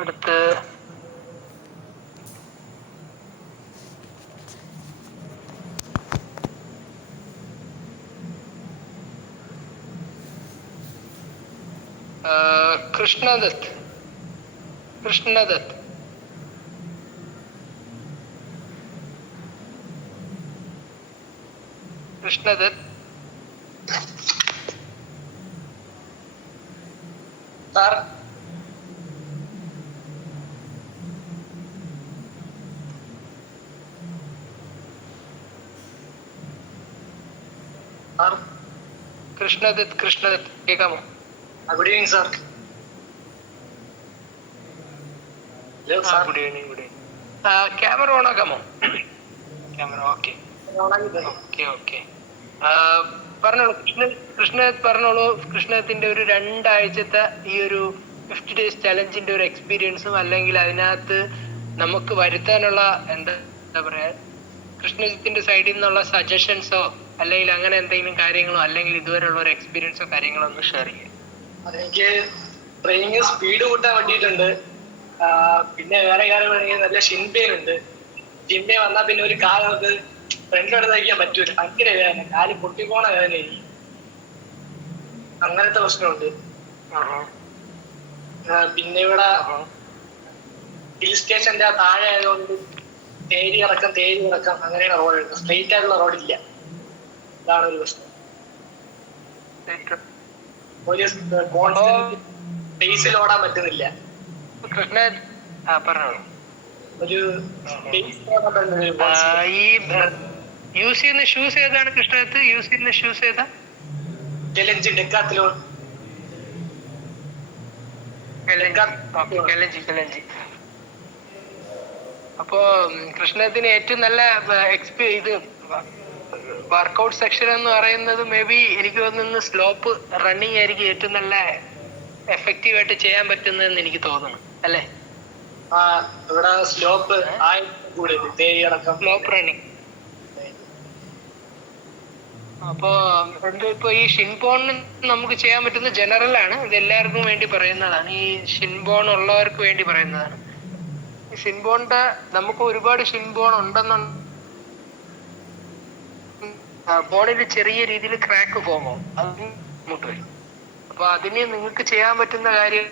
അടുത്ത് കൃഷ്ണദത്ത്. കൃഷ്ണദത്ത് കൃഷ്ണദത്ത് സാർ കൃഷ്ണദത്ത് കേൾക്കാമോ? Good evening sir. Good evening. Camera on ആക്കാമോ? Camera okay okay okay. പറഞ്ഞോളൂ കൃഷ്ണദത്ത് പറഞ്ഞോളൂ. കൃഷ്ണദത്തിന്റെ ഒരു 2 ആഴ്ചത്തെ ഈ ഒരു 50 days ചലഞ്ചിന്റെ ഒരു എക്സ്പീരിയൻസും അല്ലെങ്കിൽ അതിനകത്ത് നമുക്ക് വരുത്താനുള്ള എന്താ പറയാ കൃഷ്ണദത്തിന്റെ സൈഡിൽ നിന്നുള്ള സജഷൻസോ അല്ലെങ്കിൽ അങ്ങനെ എന്തെങ്കിലും കാര്യങ്ങളോ അല്ലെങ്കിൽ ഇതുവരെയുള്ള ഒരു എക്സ്പീരിയൻസോ കാര്യങ്ങളോ ഒന്ന് ഷെയർ ചെയ്യാം. അതെനിക്ക് ട്രെയിനിങ് സ്പീഡ് കൂട്ടാൻ വേണ്ടിയിട്ടുണ്ട്. പിന്നെ വേറെ കാര്യം നല്ല ഷിൻപെയിൻ ഉണ്ട്. ഷിൻപെയിൻ വന്നാൽ പിന്നെ ഒരു കാല് നമുക്ക് ഫ്രണ്ടിലെടുത്ത് തയ്ക്കാൻ പറ്റൂല. ഭയങ്കര വേദന, കാല് പൊട്ടിപ്പോണ വേദന. അങ്ങനത്തെ പ്രശ്നമുണ്ട്. പിന്നെ ഇവിടെ ഹിൽ സ്റ്റേഷന്റെ താഴെ ആയതുകൊണ്ട് തേരി ഇറക്കം അങ്ങനെയാണ് റോഡ്. സ്ട്രെയിറ്റ് ആയിട്ടുള്ള റോഡില്ല. ഇതാണ് ഒരു പ്രശ്നം. ഒരു സ്പേസിൽ ഓടാൻ പറ്റുന്നില്ല. ഒരു യൂസ് ചെയ്യുന്ന ഷൂസ് ഏതാണ് കൃഷ്ണദത്ത്? യൂസ് ചെയ്യുന്ന ഷൂസ് ഏതാ? കെലഞ്ചി ഡെക്കാത്ലോൺ. കെലഞ്ചി. അപ്പോ കൃഷ്ണദത്തിന് ഏറ്റവും നല്ല ഇത് വർക്കൗട്ട് സെക്ഷൻ എന്ന് പറയുന്നത് മേ ബി എനിക്ക് തോന്നുന്നു സ്ലോപ്പ് റണ്ണിങ് ആയിരിക്കും ഏറ്റവും നല്ല എഫക്റ്റീവ് ആയിട്ട് ചെയ്യാൻ പറ്റുന്നതെന്ന് എനിക്ക് തോന്നുന്നു, അല്ലേ? ഇവിടെ സ്ലോപ്പ് സ്ലോപ്പ് റണ്ണിങ്. അപ്പോ ഇപ്പൊ ഈ ഷിൻബോണിന് നമുക്ക് ചെയ്യാൻ പറ്റുന്ന ജനറൽ ആണ്, ഇത് എല്ലാവർക്കും വേണ്ടി പറയുന്നതാണ്. ഈ ഷിൻബോൺ ഉള്ളവർക്ക് വേണ്ടി പറയുന്നതാണ്. ഈ ഷിൻബോണിന്റെ നമുക്ക് ഒരുപാട് ഷിൻബോൺ ഉണ്ടെന്നുണ്ട്. ബോണിൽ ചെറിയ രീതിയിൽ ക്രാക്ക് പോകുമോ അത് മുട്ട് വരും. അപ്പൊ അതിന് നിങ്ങൾക്ക് ചെയ്യാൻ പറ്റുന്ന കാര്യം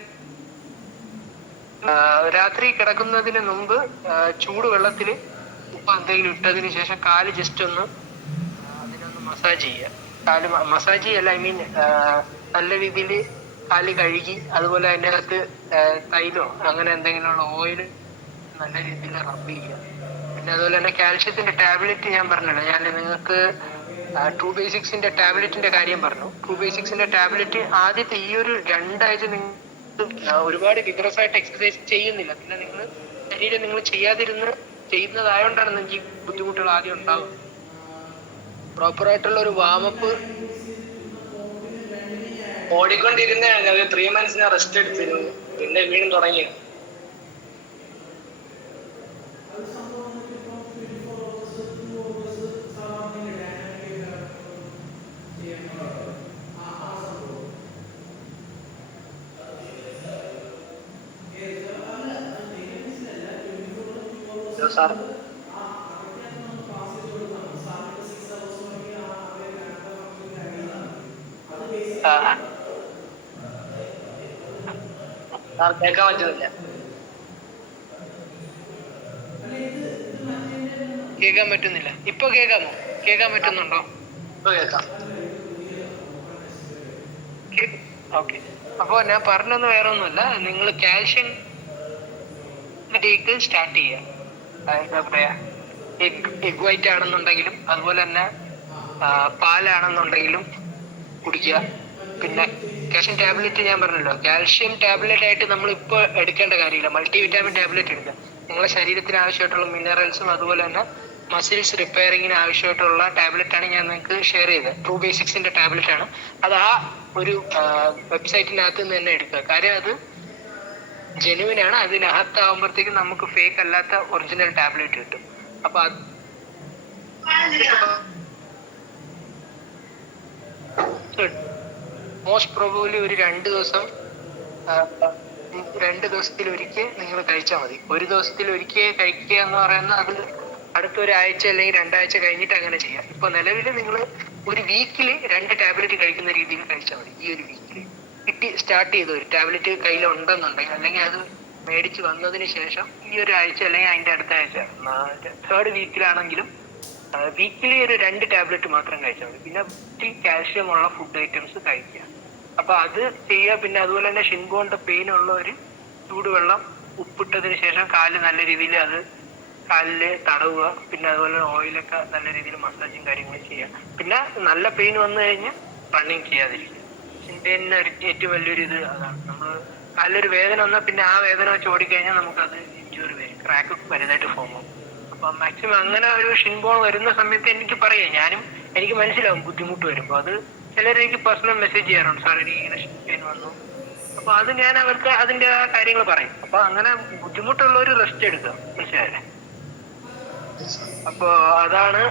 രാത്രി കിടക്കുന്നതിന് മുമ്പ് ചൂടുവെള്ളത്തിൽ ഉപ്പ് എന്തെങ്കിലും ഇട്ടതിന് ശേഷം കാല് ജസ്റ്റ് ഒന്ന് അതിനൊന്ന് മസാജ് ചെയ്യുക. കാല് മസാജ് ചെയ്യല്ല, ഐ മീൻ നല്ല രീതിയിൽ കാല് കഴുകി അതുപോലെ അതിൻ്റെ അകത്ത് തൈലോ അങ്ങനെ എന്തെങ്കിലുമുള്ള ഓയിൽ നല്ല രീതിയിൽ റബ്ബ് ചെയ്യുക. പിന്നെ അതുപോലെ തന്നെ കാൽഷ്യത്തിന്റെ ടാബ്ലറ്റ് ഞാൻ പറഞ്ഞല്ലോ, ഞാൻ നിങ്ങൾക്ക് ട്രൂ ബേസിക്സിന്റെ ടാബ്ലറ്റിന്റെ കാര്യം പറഞ്ഞു. ട്രൂ ബേസിക്സിന്റെ ടാബ്ലറ്റ് ആദ്യത്തെ ഈ ഒരു 2 ആഴ്ച നിങ്ങൾ ഒരുപാട് വിഗ്രസ് ആയിട്ട് എക്സസൈസ് ചെയ്യുന്നില്ല. പിന്നെ ശരീരം നിങ്ങൾ ചെയ്യുന്നതായോണ്ടാണ് നിങ്ങൾക്ക് ഈ ബുദ്ധിമുട്ടുകൾ ആദ്യം ഉണ്ടാവും. പ്രോപ്പറായിട്ടുള്ള ഒരു വാമപ്പ് ഓടിക്കൊണ്ടിരുന്ന 3 months റെസ്റ്റ് എടുത്തിരുന്നു. പിന്നെ വീണ്ടും തുടങ്ങി. സാർ കേൾക്കാൻ പറ്റുന്നില്ല. കേൾക്കാൻ പറ്റുന്നില്ല. ഇപ്പൊ കേൾക്കാമോ? കേൾക്കാൻ പറ്റുന്നുണ്ടോ? കേൾക്കാം. ഓക്കെ. അപ്പോ ഞാൻ പറഞ്ഞൊന്നും വേറെ ഒന്നുമില്ല. നിങ്ങൾ കാൽഷ്യം സ്റ്റാർട്ട് ചെയ്യുക. എന്താ പറയാ, എഗ് വൈറ്റ് ആണെന്നുണ്ടെങ്കിലും അതുപോലെ തന്നെ പാലാണെന്നുണ്ടെങ്കിലും കുടിക്കുക. പിന്നെ കാൽഷ്യം ടാബ്ലറ്റ് ഞാൻ പറഞ്ഞല്ലോ, കാൽഷ്യം ടാബ്ലറ്റ് ആയിട്ട് നമ്മൾ ഇപ്പോൾ എടുക്കേണ്ട കാര്യമില്ല. മൾട്ടി വിറ്റാമിൻ ടാബ്ലറ്റ് എടുക്കുക. നിങ്ങളുടെ ശരീരത്തിന് ആവശ്യമായിട്ടുള്ള മിനറൽസും അതുപോലെ തന്നെ മസിൽസ് റിപ്പയറിങ്ങിന് ആവശ്യമായിട്ടുള്ള ടാബ്ലറ്റ് ആണ് ഞാൻ നിങ്ങൾക്ക് ഷെയർ ചെയ്തത്. ട്രൂ ബേസിക്സിന്റെ ടാബ്ലറ്റ് ആണ്. അത് ആ ഒരു വെബ്സൈറ്റിനകത്ത് നിന്ന് തന്നെ എടുക്കുക. കാര്യം അത് ജെനുവിൻ ആണ്. അതിനകത്താവുമ്പോഴത്തേക്കും നമുക്ക് ഫേക്ക് അല്ലാത്ത ഒറിജിനൽ ടാബ്ലറ്റ് കിട്ടും. അപ്പൊ അത് മോസ്റ്റ് പ്രോബബ്ലി ഒരു 2 ദിവസം 2 ദിവസത്തിലൊരിക്കൽ നിങ്ങൾ കഴിച്ചാൽ മതി. ഒരു ദിവസത്തിലൊരിക്കൽ കഴിക്കുക എന്ന് പറയുന്നത് അത് അടുത്ത ഒരാഴ്ച അല്ലെങ്കിൽ 2 ആഴ്ച കഴിഞ്ഞിട്ട് അങ്ങനെ ചെയ്യാം. ഇപ്പൊ നിലവിൽ നിങ്ങൾ ഒരു വീക്കിൽ 2 ടാബ്ലറ്റ് കഴിക്കുന്ന രീതിയിൽ കഴിച്ചാൽ മതി. ഈ ഒരു വീക്കിൽ സ്റ്റാർട്ട് ചെയ്ത ഒരു ടാബ്ലറ്റ് കയ്യിലുണ്ടെന്നുണ്ടെങ്കിൽ, അല്ലെങ്കിൽ അത് മേടിച്ച് വന്നതിന് ശേഷം ഈ ഒരു ആഴ്ച അല്ലെങ്കിൽ അതിന്റെ അടുത്ത ആഴ്ച 3rd വീക്കിലാണെങ്കിലും വീക്കിലി ഒരു 2 ടാബ്ലറ്റ് മാത്രം കഴിച്ചാൽ മതി. പിന്നെ കാൽഷ്യം ഉള്ള ഫുഡ് ഐറ്റംസ് കഴിക്കുക. അപ്പൊ അത് ചെയ്യുക. പിന്നെ അതുപോലെ തന്നെ ഷിൻബോണിന്റെ പെയിൻ ഉള്ളവര് ചൂടുവെള്ളം ഉപ്പിട്ടതിന് ശേഷം കാല് നല്ല രീതിയിൽ അത് കാലില് തടവുക. പിന്നെ അതുപോലെ ഓയിലൊക്കെ നല്ല രീതിയിൽ മസാജും കാര്യങ്ങളും ചെയ്യുക. പിന്നെ നല്ല പെയിൻ വന്നു കഴിഞ്ഞാൽ റണ്ണിങ് ചെയ്യാതിരിക്കുക. ഷിൻപെയിനിന് ഏറ്റവും വലിയൊരു ഇത് അതാണ്. നമ്മള് കാലിലൊരു വേദന വന്നാൽ പിന്നെ ആ വേദന വെച്ച് ഓടിക്കഴിഞ്ഞാൽ നമുക്കത് ഇഞ്ചുറി വരും, ക്രാക്ക് വലുതായിട്ട് ഫോം ആവും. അപ്പൊ മാക്സിമം അങ്ങനെ ഒരു ഷിൻബോൺ വരുന്ന സമയത്ത് എനിക്ക് പറയാം, എനിക്ക് മനസ്സിലാവും ബുദ്ധിമുട്ട് വരുമ്പോൾ. അത് ചിലരെനിക്ക് പേഴ്സണൽ മെസ്സേജ് ചെയ്യാറുണ്ട്, സാർ എനിക്ക് ഇങ്ങനെ ഷിൻപെയിൻ വന്നു. അപ്പൊ അത് ഞാൻ അവർക്ക് അതിന്റെ കാര്യങ്ങൾ പറയും. അപ്പൊ അങ്ങനെ ബുദ്ധിമുട്ടുള്ള ഒരു റെസ്റ്റ് എടുക്കുക, മനസ്സിലായില്ലേ? അപ്പൊ അതാണ്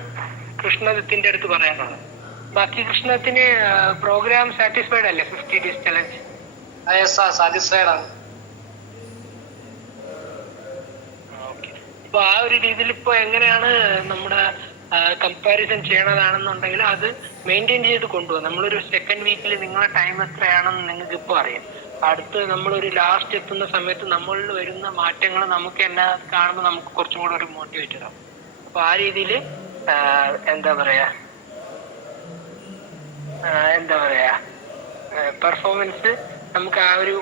കൃഷ്ണദത്തിന്റെ അടുത്ത് പറയാനുള്ളത്. ബാക്കി കൃഷ്ണത്തിന് പ്രോഗ്രാം സാറ്റിസ്ഫൈഡ് അല്ലേ? 50 days ചലഞ്ച് സാറ്റിസ്ഫൈഡ് ആണ്. അപ്പൊ ആ ഒരു രീതിയിൽ ഇപ്പൊ എങ്ങനെയാണ് നമ്മുടെ കമ്പാരിസൺ ചെയ്യണതാണെന്നുണ്ടെങ്കിൽ അത് മെയിൻറ്റെയിൻ ചെയ്ത് കൊണ്ടുപോകാം. നമ്മളൊരു 2nd വീക്കിൽ നിങ്ങളെ ടൈം എത്രയാണെന്ന് നിങ്ങൾക്ക് ഇപ്പൊ അറിയാം. അടുത്ത് നമ്മളൊരു ലാസ്റ്റ് എത്തുന്ന സമയത്ത് നമ്മളിൽ വരുന്ന മാറ്റങ്ങൾ നമുക്ക് തന്നെ കാണുമ്പോൾ നമുക്ക് കുറച്ചും കൂടെ ഒരു മോട്ടിവേറ്റഡ് ആവും. അപ്പൊ ആ രീതിയിൽ എന്താ പറയാ പെർഫോമൻസ് നമുക്ക് ആ ഒരു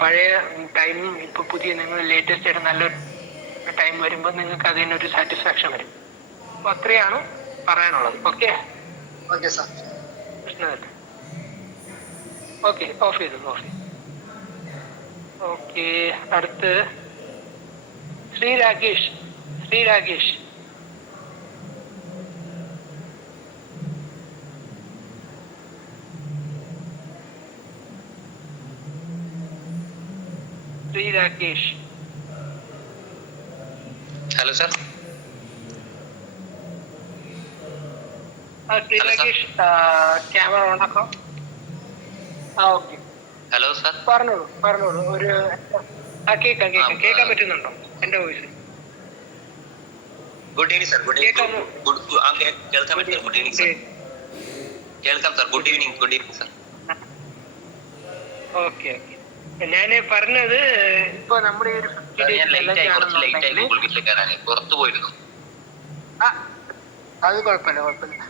പഴയ ടൈമും ഇപ്പൊ പുതിയ നിങ്ങൾ ലേറ്റസ്റ്റ് ആയിട്ട് നല്ലൊരു ടൈം വരുമ്പോൾ നിങ്ങൾക്ക് അതിനൊരു സാറ്റിസ്ഫാക്ഷൻ വരും. അപ്പൊ അത്രയാണ് പറയാനുള്ളത്. Okay sir. ഓക്കെ, ഓഫ് ചെയ്തു. ഓക്കെ, അടുത്ത് Shri Rakesh. Shri Rakesh hello sir. Shri Rakesh camera ഓണാക്കോ. ഓക്കെ. Hello sir. പറഞ്ഞോളൂ. ഒരു കേൾക്കാൻ പറ്റുന്നുണ്ടോ എന്റെ വോയിസ്? Good evening sir. കേൾക്കാൻ പറ്റുന്നു. Good evening sir. കേൾക്കാം sir. Good evening sir. Okay. ഞാന് പറഞ്ഞത് ഇപ്പൊ നമ്മുടെ ഒരു പുറത്തു പോയിരുന്നു. അത് കുഴപ്പമില്ല.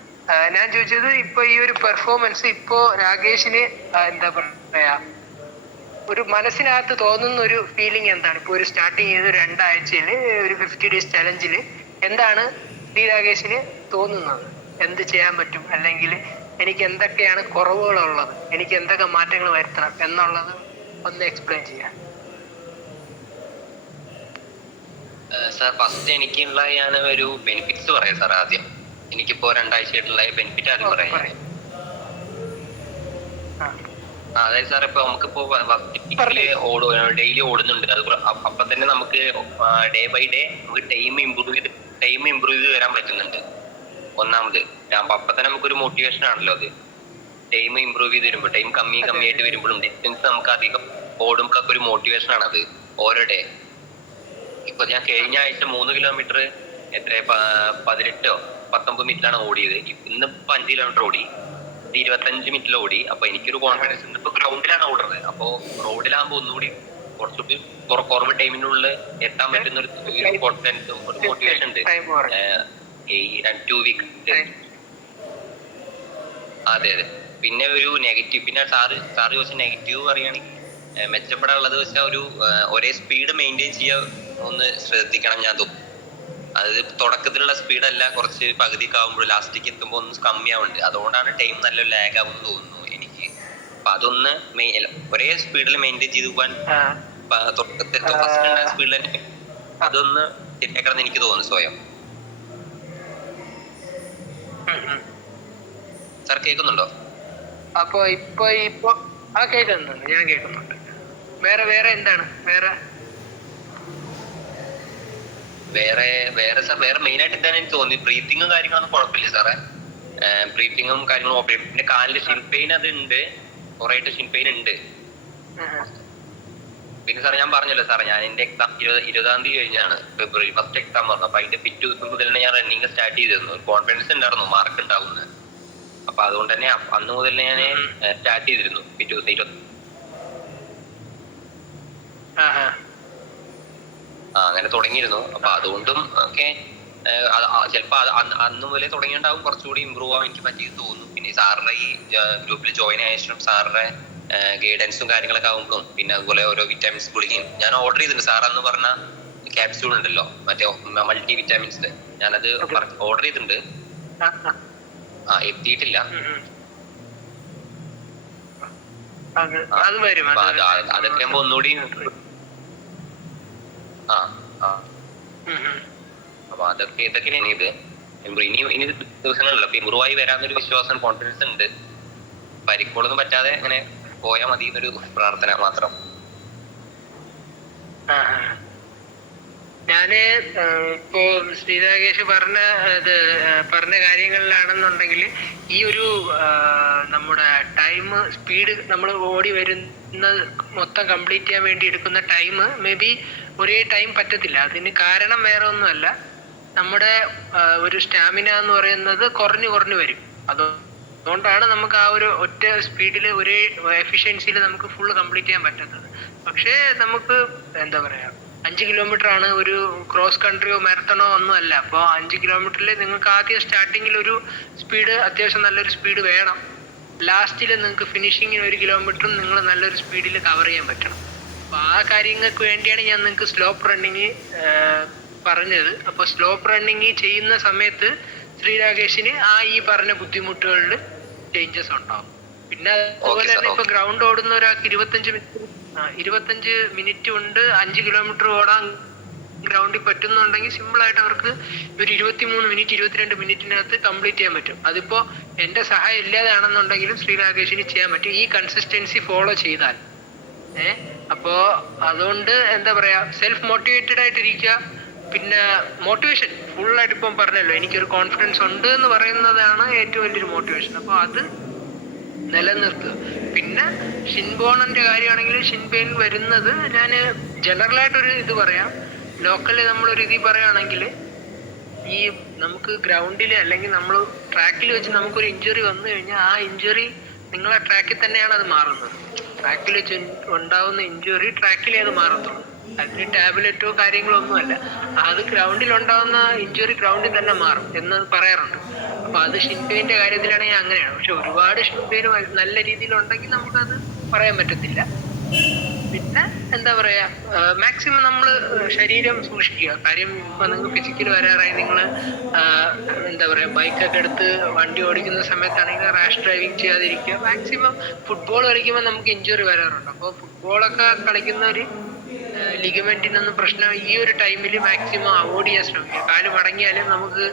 ഞാൻ ചോദിച്ചത് ഇപ്പൊ ഈ ഒരു പെർഫോമൻസ് ഇപ്പോ രാകേഷിന് എന്താ പറയാ, ഒരു മനസ്സിനകത്ത് തോന്നുന്ന ഒരു ഫീലിംഗ് എന്താണ്? ഇപ്പൊ ഒരു സ്റ്റാർട്ടിങ് ചെയ്ത് 2 ആഴ്ചയില് ഒരു 50 days ചലഞ്ചില് എന്താണ് ശ്രീ രാകേഷിന് തോന്നുന്നത്? എന്ത് ചെയ്യാൻ പറ്റും, അല്ലെങ്കിൽ എനിക്ക് എന്തൊക്കെയാണ് കുറവുകളുള്ളത്, എനിക്ക് എന്തൊക്കെ മാറ്റങ്ങൾ വരുത്തണം എന്നുള്ളത് ഒന്ന് എക്സ്പ്ലെയിൻ ചെയ്യാം. സാർ, ഫസ്റ്റ് എനിക്കുള്ള ഞാൻ ഒരു ബെനിഫിറ്റ്സ് പറയാം സാർ. ആദ്യം എനിക്കിപ്പോ 2 ആഴ്ചയായിട്ടുള്ള ബെനിഫിറ്റ് ആദ്യം പറയാം. അതായത് സാർ, ഇപ്പൊ നമുക്കിപ്പോ ഡെയിലി ഓടുന്നുണ്ട്. അത് അപ്പൊ തന്നെ നമുക്ക് ഡേ ബൈ ഡേ നമുക്ക് ടൈം ഇമ്പ്രൂവ് ചെയ്ത് വരാൻ പറ്റുന്നുണ്ട്. ഒന്നാമത് അപ്പൊ തന്നെ നമുക്കൊരു മോട്ടിവേഷൻ ആണല്ലോ അത്. ടൈം ഇമ്പ്രൂവ് ചെയ്ത് വരുമ്പോൾ, ടൈം കമ്മിയായിട്ട് വരുമ്പോഴും ഡിസ്റ്റൻസ് നമുക്ക് അധികം ഓടുമ്പോഴൊക്കെ ഒരു മോട്ടിവേഷൻ ആണത് ഓരോ ഡേ. ഇപ്പൊ ഞാൻ കഴിഞ്ഞ ആഴ്ച 3 കിലോമീറ്റർ 18-19 മിനിറ്റിലാണ് ഓടിയത്. ഇന്നിപ്പോ 5 കിലോമീറ്റർ ഓടി, 25 മിനിറ്റിൽ ഓടി. അപ്പൊ എനിക്കൊരു കോൺഫിഡൻസ് ഉണ്ട്. ഇപ്പൊ ഗ്രൗണ്ടിലാണ് ഓടുന്നത്. അപ്പൊ റോഡിലാകുമ്പോ ഒന്നുകൂടി കുറച്ചുകൂടി കുറവ് ടൈമിനുള്ളിൽ എത്താൻ പറ്റുന്ന ഒരു കോൺഫിഡൻസും ഒരു മോട്ടിവേഷൻ ഉണ്ട് ഈ 2 വീക്ക്. അതെ. പിന്നെ ഒരു നെഗറ്റീവ്, പിന്നെ സാറ് ചോദിച്ച നെഗറ്റീവ് പറയുകയാണെങ്കിൽ മെച്ചപ്പെടാനുള്ളത് വെച്ചാൽ ഒരു ഒരേ സ്പീഡ് മെയിൻറ്റെയിൻ ചെയ്യാൻ ഒന്ന് ശ്രദ്ധിക്കണം. ഞാൻ തോന്നുന്നു അത് തുടക്കത്തിലുള്ള സ്പീഡല്ല, കുറച്ച് പകുതിയൊക്കെ ആകുമ്പോൾ ലാസ്റ്റിലേക്ക് എത്തുമ്പോൾ ഒന്ന് കമ്മിയാവുന്നുണ്ട്. അതുകൊണ്ടാണ് ടൈം നല്ല ലാഗ് ആവുമെന്ന് തോന്നുന്നു എനിക്ക്. അപ്പൊ അതൊന്ന് ഒരേ സ്പീഡിൽ മെയിൻറ്റെയിൻ ചെയ്ത് പോകാൻ തുടക്കത്തിൽ ഫസ്റ്റ് സ്പീഡിൽ തന്നെ അതൊന്ന് ശരിയാക്കണം എനിക്ക് തോന്നുന്നു സ്വയം. സാർ കേൾക്കുന്നുണ്ടോ? അപ്പൊ ഇപ്പൊ കേൾക്കുന്നുണ്ട്, ഞാൻ കേൾക്കുന്നുണ്ട്. വേറെ എന്താണ് വേറെ സാർ, വേറെ മെയിൻ ആയിട്ട് എന്താണ് എനിക്ക് തോന്നി, ബ്രീത്തിങ്ങും കാര്യങ്ങളൊന്നും കുഴപ്പമില്ല സാറേ. ബ്രീത്തിങ്ങും കാര്യങ്ങളും ഓപ്പറേറ്റ്. പിന്നെ കാലില് ഷിൻ പെയിൻ അത് ഉണ്ട്, കുറേയായിട്ട് ഷിൻ പെയിൻ ഉണ്ട്. പിന്നെ സാറേ ഞാൻ പറഞ്ഞല്ലോ സാറേ, ഞാൻ എന്റെ എക്സാം 20-ാം തീയതി കഴിഞ്ഞാണ്, ഫെബ്രുവരി ഫസ്റ്റ് എക്സാം വന്നു. അപ്പൊ അതിന്റെ പിറ്റേ ദിവസം മുതൽ തന്നെ ഞാൻ റണ്ണിങ് സ്റ്റാർട്ട് ചെയ്തിരുന്നു. ഒരു കോൺഫിഡൻസ് ഉണ്ടായിരുന്നു മാർക്ക് ഉണ്ടാവുന്നത്. അപ്പൊ അതുകൊണ്ട് തന്നെ അന്ന് മുതൽ ഞാൻ സ്റ്റാർട്ട് ചെയ്തിരുന്നു. പിറ്റേ ദിവസം അങ്ങനെ തുടങ്ങിയിരുന്നു. അപ്പൊ അതുകൊണ്ടും ഒക്കെ ചിലപ്പോ അന്ന് മുതലേ തുടങ്ങിയിട്ടുണ്ടാവും കുറച്ചുകൂടി ഇമ്പ്രൂവ് ആവാൻ എനിക്ക് പറ്റിയെന്ന് തോന്നുന്നു. പിന്നെ സാറിന്റെ ഈ ഗ്രൂപ്പിൽ ജോയിൻ ആയ ശേഷം സാറിന്റെ ഗൈഡൻസും കാര്യങ്ങളൊക്കെ ആകുമ്പോഴും, പിന്നെ അതുപോലെ ഓരോ വിറ്റാമിൻസ് ഗുളികയും ഞാൻ ഓർഡർ ചെയ്തിട്ടുണ്ട്. സാർ അന്ന് പറഞ്ഞ ക്യാപ്സ്യൂൾ ഉണ്ടല്ലോ, മറ്റേ മൾട്ടി വിറ്റാമിൻസ്, ഞാനത് ഓർഡർ ചെയ്തിട്ടുണ്ട്. എത്തിയിട്ടില്ല. അതൊക്കെ ആകുമ്പോ ഒന്നുകൂടി അപ്പൊ ഇതൊക്കെയാണ് ഇത്. ഇനി ദിവസങ്ങളിലല്ല, അപ്പൊ ഇമ്പ്രൂവായി വരാന്നൊരു വിശ്വാസം, കോൺഫിഡൻസ് ഉണ്ട്. പരിക്കോളൊന്നും പറ്റാതെ അങ്ങനെ പോയാൽ മതി എന്നൊരു പ്രാർത്ഥന മാത്രം. ഞാന് ഇപ്പോ ശ്രീരാകേഷ് പറഞ്ഞ കാര്യങ്ങളിലാണെന്നുണ്ടെങ്കിൽ ഈ ഒരു നമ്മുടെ ടൈം സ്പീഡ് നമ്മൾ ഓടി വരുന്ന മൊത്തം കംപ്ലീറ്റ് ചെയ്യാൻ വേണ്ടി എടുക്കുന്ന ടൈം മേ ബി ഒരേ ടൈം പറ്റത്തില്ല. അതിന് കാരണം വേറെ ഒന്നുമല്ല, നമ്മുടെ ഒരു സ്റ്റാമിന എന്ന് പറയുന്നത് കുറഞ്ഞു വരും. അതുകൊണ്ടാണ് നമുക്ക് ആ ഒരു ഒറ്റ സ്പീഡിൽ ഒരേ എഫിഷ്യൻസിയിൽ നമുക്ക് ഫുള്ള് കംപ്ലീറ്റ് ചെയ്യാൻ പറ്റുന്നത്. പക്ഷേ നമുക്ക് എന്താ പറയാ, 5 കിലോമീറ്റർ ആണ്, ഒരു ക്രോസ് കൺട്രിയോ മാരത്തണോ ഒന്നും അല്ല. അപ്പോൾ 5 കിലോമീറ്ററിൽ നിങ്ങൾക്ക് ആദ്യം സ്റ്റാർട്ടിങ്ങിൽ ഒരു സ്പീഡ്, അത്യാവശ്യം നല്ലൊരു സ്പീഡ് വേണം. ലാസ്റ്റിൽ നിങ്ങൾക്ക് ഫിനിഷിങ്ങിന് 1 കിലോമീറ്ററും നിങ്ങൾ നല്ലൊരു സ്പീഡിൽ കവർ ചെയ്യാൻ പറ്റണം. അപ്പോൾ ആ കാര്യങ്ങൾക്ക് വേണ്ടിയാണ് ഞാൻ നിങ്ങൾക്ക് സ്ലോപ്പ് റണ്ണിങ് പറഞ്ഞത്. അപ്പോൾ സ്ലോപ്പ് റണ്ണിങ് ചെയ്യുന്ന സമയത്ത് ശ്രീരാകേഷിന് ഈ പറഞ്ഞ ബുദ്ധിമുട്ടുകളിൽ ചേഞ്ചസ് ഉണ്ടാവും. പിന്നെ അതുപോലെ തന്നെ ഇപ്പൊ ഗ്രൗണ്ട് ഓടുന്ന ഒരാൾക്ക് 25 മിനിറ്റ് കൊണ്ട് 5 കിലോമീറ്റർ ഓടാൻ ഗ്രൗണ്ടിൽ പറ്റുന്നുണ്ടെങ്കിൽ സിമ്പിൾ ആയിട്ട് അവർക്ക് ഒരു 23 മിനിറ്റ് 22 മിനിറ്റിനകത്ത് കംപ്ലീറ്റ് ചെയ്യാൻ പറ്റും. അതിപ്പോ എന്റെ സഹായം ഇല്ലാതാണെന്നുണ്ടെങ്കിലും ശ്രീരാകേഷിന് ചെയ്യാൻ പറ്റും, ഈ കൺസിസ്റ്റൻസി ഫോളോ ചെയ്താൽ. അപ്പോ അതുകൊണ്ട് എന്താ പറയാ, സെൽഫ് മോട്ടിവേറ്റഡ് ആയിട്ടിരിക്കുക. പിന്നെ മോട്ടിവേഷൻ ഫുള്ളായിട്ട് ഇപ്പം പറഞ്ഞല്ലോ, എനിക്കൊരു കോൺഫിഡൻസ് ഉണ്ട് എന്ന് പറയുന്നതാണ് ഏറ്റവും വലിയൊരു മോട്ടിവേഷൻ. അപ്പോൾ അത് നിലനിർത്തുക. പിന്നെ ഷിൻബോണിന്റെ കാര്യമാണെങ്കിൽ ഷിൻബെയിൻ വരുന്നത്, ഞാൻ ജനറലായിട്ടൊരു ഇത് പറയാം, ലോക്കല് നമ്മളൊരു ഇതിൽ പറയുകയാണെങ്കിൽ, ഈ നമുക്ക് ഗ്രൗണ്ടിൽ അല്ലെങ്കിൽ നമ്മൾ ട്രാക്കിൽ വെച്ച് നമുക്കൊരു ഇഞ്ചുറി വന്നു കഴിഞ്ഞാൽ ആ ഇഞ്ചുറി നിങ്ങളെ ട്രാക്കിൽ തന്നെയാണ് അത് മാറുന്നത്. ട്രാക്കിൽ വെച്ച് ഉണ്ടാവുന്ന ഇഞ്ചുറി ട്രാക്കിലേ അത് മാറത്തുള്ളൂ. അതിന് ടാബ്ലറ്റോ കാര്യങ്ങളോ ഒന്നുമല്ല. അത് ഗ്രൗണ്ടിൽ ഉണ്ടാവുന്ന ഇഞ്ചുറി ഗ്രൗണ്ടിൽ തന്നെ മാറും എന്ന് പറയാറുണ്ട്. അപ്പൊ അത് ഷിൻബെയിന്റെ കാര്യത്തിലാണെങ്കിൽ അങ്ങനെയാണ്. പക്ഷെ ഒരുപാട് ഷിൻബെയിൻ നല്ല രീതിയിലുണ്ടെങ്കിൽ നമുക്കത് പറയാൻ പറ്റത്തില്ല. പിന്നെ എന്താ പറയാ, മാക്സിമം നമ്മൾ ശരീരം സൂക്ഷിക്കുക. കാര്യം ഇപ്പൊ നിങ്ങൾ ഫിസിക്കൽ വരാറായി, നിങ്ങൾ എന്താ പറയാ ബൈക്കൊക്കെ എടുത്ത് വണ്ടി ഓടിക്കുന്ന സമയത്താണെങ്കിൽ റാഷ് ഡ്രൈവിങ് ചെയ്യാതിരിക്കുക. മാക്സിമം ഫുട്ബോൾ കളിക്കുമ്പോൾ നമുക്ക് ഇഞ്ചുറി വരാറുണ്ട്. അപ്പോൾ ഫുട്ബോളൊക്കെ കളിക്കുന്നവര് ലിഗമെന്റിനൊന്നും പ്രശ്നം ഈ ഒരു ടൈമിൽ മാക്സിമം അവോയ്ഡ് ചെയ്യാൻ ശ്രമിക്കുക. കാല് മടങ്ങിയാലും നമുക്ക്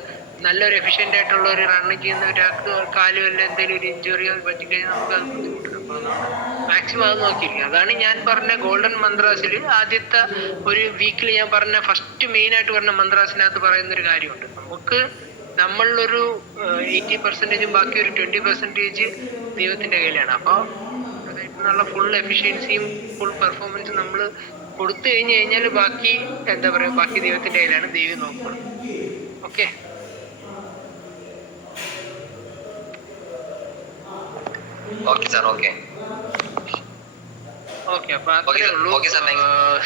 നല്ലൊരു എഫിഷ്യന്റ് ആയിട്ടുള്ള ഒരു റണ്ണ് ചെയ്യുന്ന ഒരാൾക്ക് കാല് വല്ല എന്തെങ്കിലും ഒരു ഇഞ്ചുറിയോ പറ്റിക്കഴിഞ്ഞാൽ നമുക്ക് അത് ബുദ്ധിമുട്ടുണ്ട്. അപ്പൊ അതുകൊണ്ട് മാക്സിമം അത് നോക്കിയിരിക്കുക. അതാണ് ഞാൻ പറഞ്ഞ ഗോൾഡൻ മന്ത്രാസിൽ ആദ്യത്തെ ഒരു വീക്കിൽ ഞാൻ പറഞ്ഞ ഫസ്റ്റ് മെയിൻ ആയിട്ട് പറഞ്ഞ മന്ത്രാസിനകത്ത് പറയുന്ന ഒരു കാര്യമുണ്ട്. നമുക്ക് നമ്മളിലൊരു 80% ബാക്കി ഒരു 20% ദൈവത്തിന്റെ കയ്യിലാണ്. അപ്പോൾ അതിനുള്ള ഫുൾ എഫിഷ്യൻസിയും ഫുൾ പെർഫോമൻസും നമ്മൾ കൊടുത്തു കഴിഞ്ഞാൽ ബാക്കി എന്താ പറയാ, ബാക്കി ദൈവത്തിന്റെ കയ്യിലാണ്, ദൈവം നോക്കണം. ഓക്കെ ഓക്കെ അപ്പൊ അത്രേ ഉള്ളൂ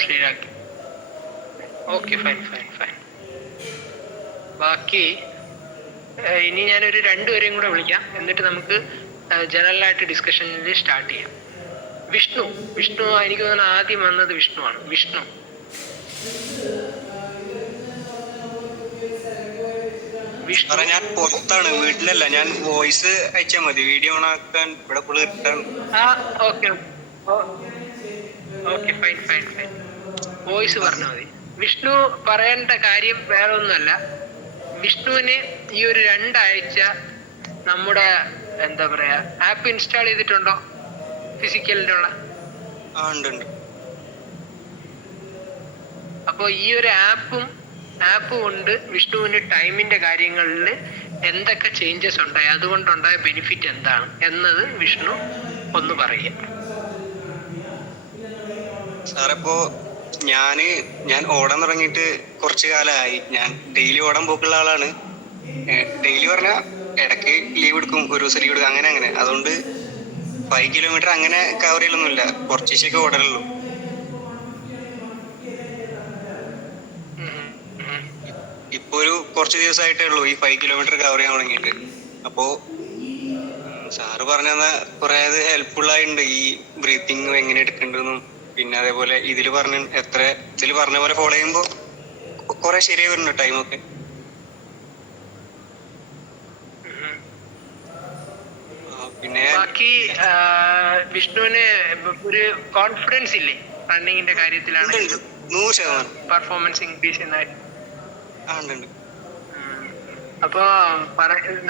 ശ്രീരാഗ്. Okay fine. ബാക്കി ഇനി ഞാനൊരു 2 പേരെയും കൂടെ വിളിക്കാം, എന്നിട്ട് നമുക്ക് ജനറലായിട്ട് ഡിസ്കഷനിൽ സ്റ്റാർട്ട് ചെയ്യാം. വിഷ്ണു എനിക്ക് തോന്നുന്നു ആദ്യം വന്നത് വിഷ്ണുവാണ്. വിഷ്ണു ഞാൻ പുറത്താണ്, വീട്ടിലല്ല. ഞാൻ വോയിസ് അയച്ചാൽ മതി, വീഡിയോ ഓൺ ആക്കാൻ ഇവിടെ ഫുള്ള് ഇട്ടാണ്. Okay fine. വോയിസ് പറഞ്ഞാൽ മതി. വിഷ്ണു പറയേണ്ട കാര്യം വേറെ ഒന്നുമല്ല. വിഷ്ണുവിന് ഈ ഒരു 2 ആഴ്ച നമ്മുടെ എന്താ പറയാ ആപ്പ് ഇൻസ്റ്റാൾ ചെയ്തിട്ടുണ്ടോ? ഫിസിക്കലിന്റെ ഉള്ള അപ്പോൾ ഈ ഒരു ആപ്പ് കൊണ്ട് വിഷ്ണുവിന് ടൈമിന്റെ കാര്യങ്ങളിൽ എന്തൊക്കെ ചേഞ്ചസ് ഉണ്ടായി, അതുകൊണ്ടുണ്ടായ ബെനിഫിറ്റ് എന്താണ് എന്നത് വിഷ്ണു ഒന്ന് പറയുക. സാറിപ്പോ ഞാൻ ഓടാൻ തുടങ്ങിയിട്ട് കുറച്ച് കാലമായി. ഞാൻ ഡെയിലി ഓടാൻ പോക്കുള്ള ആളാണ്. ഡെയിലി പറഞ്ഞാൽ ഇടയ്ക്ക് ലീവ് എടുക്കും, ഒരു ദിവസം ലീവ് എടുക്കും, അങ്ങനെ. അതുകൊണ്ട് 5 കിലോമീറ്റർ അങ്ങനെ കവർ ചെയ്യലൊന്നുമില്ല, കുറച്ച് ദിവസമൊക്കെ ഓടലുള്ളൂ. ഇപ്പൊ ഒരു കുറച്ച് ദിവസമായിട്ടേ ഉള്ളൂ ഈ 5 കിലോമീറ്റർ കവർ ചെയ്യാൻ തുടങ്ങിയിട്ട്. അപ്പോ സാറ് പറഞ്ഞ കുറെ അത് ഹെൽപ്ഫുൾ ആയിട്ടുണ്ട്, ഈ ബ്രീത്തിങ് എങ്ങനെ എടുക്കേണ്ടതെന്നും. പിന്നെ അതേപോലെ ഇതിൽ പറഞ്ഞ പോലെ ഫോളോ ചെയ്യുമ്പോ കുറെ ശരിയായി വരുന്നുണ്ട് ടൈമൊക്കെ. പിന്നെ ബാക്കി വിഷ്ണുവിന് ഒരു കോൺഫിഡൻസ് ഇല്ലേ റണ്ണിങ്ങിന്റെ കാര്യത്തിലാണെങ്കിൽ? 100% പെർഫോമൻസ് ഇൻക്രീസ് ചെയ്യുന്നതായിട്ട്. ഉണ്ട്. അപ്പൊ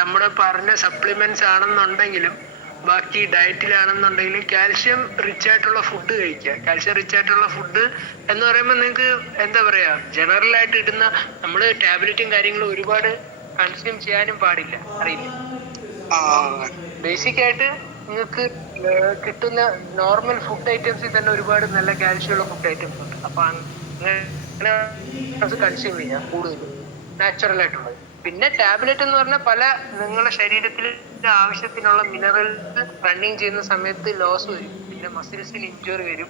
നമ്മുടെ പറഞ്ഞ സപ്ലിമെന്റ്സ് ആണെന്നുണ്ടെങ്കിലും ബാക്കി ഡയറ്റിലാണെന്നുണ്ടെങ്കിലും കാൽഷ്യം റിച്ച് ആയിട്ടുള്ള ഫുഡ് കഴിക്കുക. കാൽഷ്യം റിച്ച് ആയിട്ടുള്ള ഫുഡ് എന്ന് പറയുമ്പോൾ നിങ്ങൾക്ക് എന്താ പറയാ, ജനറൽ ആയിട്ട് ഇടുന്ന നമ്മള് ടാബ്ലറ്റും കാര്യങ്ങളും ഒരുപാട് കൺസ്യൂം ചെയ്യാനും പാടില്ല, അറിയില്ല. ബേസിക് ആയിട്ട് നിങ്ങൾക്ക് കിട്ടുന്ന നോർമൽ ഫുഡ് ഐറ്റംസിൽ തന്നെ ഒരുപാട് നല്ല കാൽഷ്യം ഉള്ള ഫുഡ് ഐറ്റംസ് ഉണ്ട്. അപ്പൊ അങ്ങനെ കൺസ്യൂം ചെയ്യാം കൂടുതലും നാച്ചുറൽ ആയിട്ടുള്ളത്. പിന്നെ ടാബ്ലറ്റ് എന്ന് പറഞ്ഞാൽ പല നിങ്ങളുടെ ശരീരത്തിൽ ആവശ്യത്തിനുള്ള മിനറൽസ് റണ്ണിങ് ചെയ്യുന്ന സമയത്ത് ലോസ് വരും, പിന്നെ മസിൽസിന് ഇഞ്ചുറി വരും.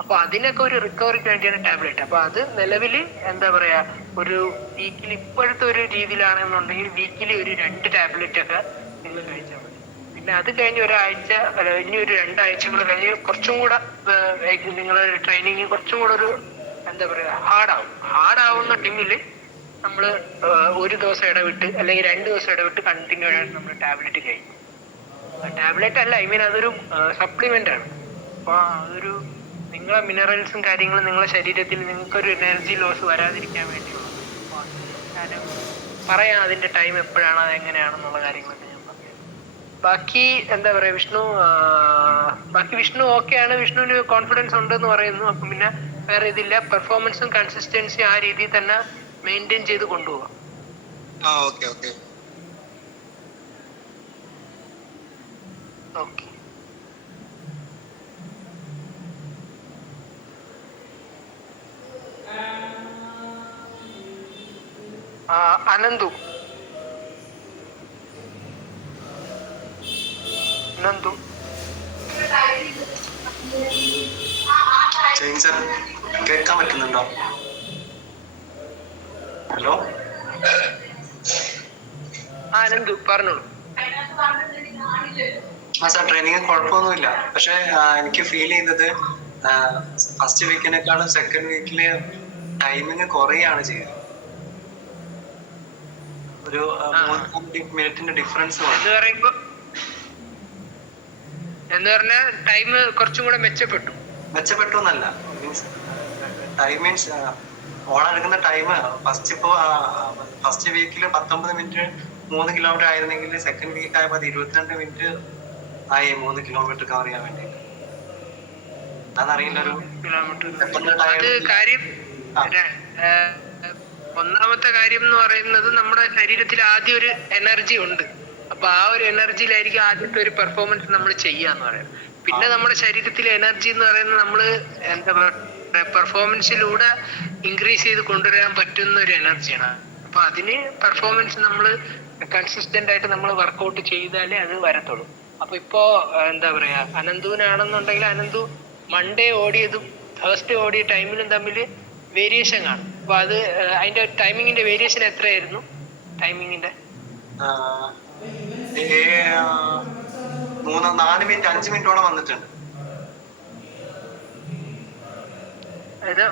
അപ്പൊ അതിനൊക്കെ ഒരു റിക്കവറിക്ക് വേണ്ടിയാണ് ടാബ്ലറ്റ്. അപ്പൊ അത് നിലവിൽ എന്താ പറയാ, ഒരു വീക്കിലി ഇപ്പോഴത്തെ ഒരു രീതിയിലാണെന്നുണ്ടെങ്കിൽ വീക്കിലി ഒരു 2 ടാബ്ലറ്റ് ഒക്കെ നിങ്ങൾ കഴിച്ചാൽ മതി. പിന്നെ അത് കഴിഞ്ഞ് ഒരാഴ്ച ഇനി ഒരു 2 ആഴ്ച കൂടെ കഴിഞ്ഞ് കുറച്ചും കൂടെ നിങ്ങളുടെ ട്രെയിനിങ് കുറച്ചും കൂടെ ഒരു എന്താ പറയാ ഹാർഡാവുന്ന ടീമിൽ നമ്മൾ ഒരു ദിവസം ഇടവിട്ട് അല്ലെങ്കിൽ 2 ദിവസം ഇടവിട്ട് കണ്ടിന്യൂ ആയിട്ട് നമ്മൾ ടാബ്ലറ്റ് കഴിക്കും. ടാബ്ലറ്റ് അല്ല, അതൊരു സപ്ലിമെന്റ് ആണ്. അപ്പൊ അതൊരു നിങ്ങളെ മിനറൽസും കാര്യങ്ങളും നിങ്ങളെ ശരീരത്തിൽ നിങ്ങൾക്കൊരു എനർജി ലോസ് വരാതിരിക്കാൻ വേണ്ടിയുള്ളത്. ഞാൻ പറയാം അതിന്റെ ടൈം എപ്പോഴാണ്, അതെങ്ങനെയാണെന്നുള്ള കാര്യങ്ങളൊക്കെ ഞാൻ പറയാം. ബാക്കി എന്താ പറയാ, വിഷ്ണു ഓക്കെയാണ്, വിഷ്ണുവിന് കോൺഫിഡൻസ് ഉണ്ടെന്ന് പറയുന്നു. അപ്പം പിന്നെ വേറെ ഇതില്ല, പെർഫോമൻസും കൺസിസ്റ്റൻസിയും ആ രീതിയിൽ തന്നെ മെയിൻറ്റെയിൻ ചെയ്ത് കൊണ്ടുപോകാം. ഓക്കെ. അനന്തു കേൾക്കാൻ പറ്റുന്നുണ്ടോ? ഹലോ, അനന്തു പറഞ്ഞോളൂ. സാർ ട്രെയിനിങ് കുഴപ്പമൊന്നുമില്ല. പക്ഷെ എനിക്ക് ഫീൽ ചെയ്യുന്നത് ഫസ്റ്റ് വീക്കിനേക്കാളും സെക്കൻഡ് വീക്കില് ടൈമിങ് കുറയാണ് ചെയ്യുന്നത്. ഒരു 3 മിനിറ്റിന്റെ ഡിഫറൻസ് എന്ന് പറഞ്ഞാൽ ടൈം കുറച്ചും കൂടെ മെച്ചപ്പെട്ടു എന്നല്ല, മീൻസ് ടൈം മീൻസ് ഓളെടുക്കുന്ന ടൈം ഫസ്റ്റ് വീക്കിൽ 19 മിനിറ്റ് 3 കിലോമീറ്റർ ആയിരുന്നെങ്കിൽ സെക്കൻഡ് വീക്ക് ആയപ്പോൾ 22 മിനിറ്റ് ആയി 3 കിലോമീറ്റർ കവർ ചെയ്യാൻ വേണ്ടി. അതറിയില്ല, ഒരു ഒന്നാമത്തെ കാര്യം എന്ന് പറയുന്നത് നമ്മുടെ ശരീരത്തിൽ ആദ്യം ഒരു എനർജി ഉണ്ട്. അപ്പൊ ആ ഒരു എനർജിയിലായിരിക്കും ആദ്യത്തെ ഒരു പെർഫോമൻസ് നമ്മൾ ചെയ്യാന്ന് പറയുന്നത്. പിന്നെ നമ്മുടെ ശരീരത്തിലെ എനർജി എന്ന് പറയുന്നത് നമ്മള് എന്താ പറയുക, പെർഫോമൻസിലൂടെ ഇൻക്രീസ് ചെയ്ത് കൊണ്ടുവരാൻ പറ്റുന്ന ഒരു എനർജിയാണ്. അപ്പൊ അതിന് പെർഫോമൻസ് നമ്മൾ കൺസിസ്റ്റന്റ് ആയിട്ട് നമ്മൾ വർക്കൗട്ട് ചെയ്താലേ അത് വരത്തുള്ളൂ. അപ്പൊ ഇപ്പോ എന്താ പറയാ, അനന്തുവിനാണെന്നുണ്ടെങ്കിൽ അനന്തു മൺഡേ ഓടിയതും തേഴ്സ്ഡേ ഓടിയ ടൈമിലും തമ്മിൽ വേരിയേഷൻ കാണും. അപ്പൊ അത് അതിന്റെ ടൈമിങ്ങിന്റെ വേരിയേഷൻ എത്രയായിരുന്നു? ടൈമിങ്ങിന്റെ 4 മിനിറ്റ് 5 മിനിറ്റോളം വന്നിട്ടുണ്ട്. അതായത്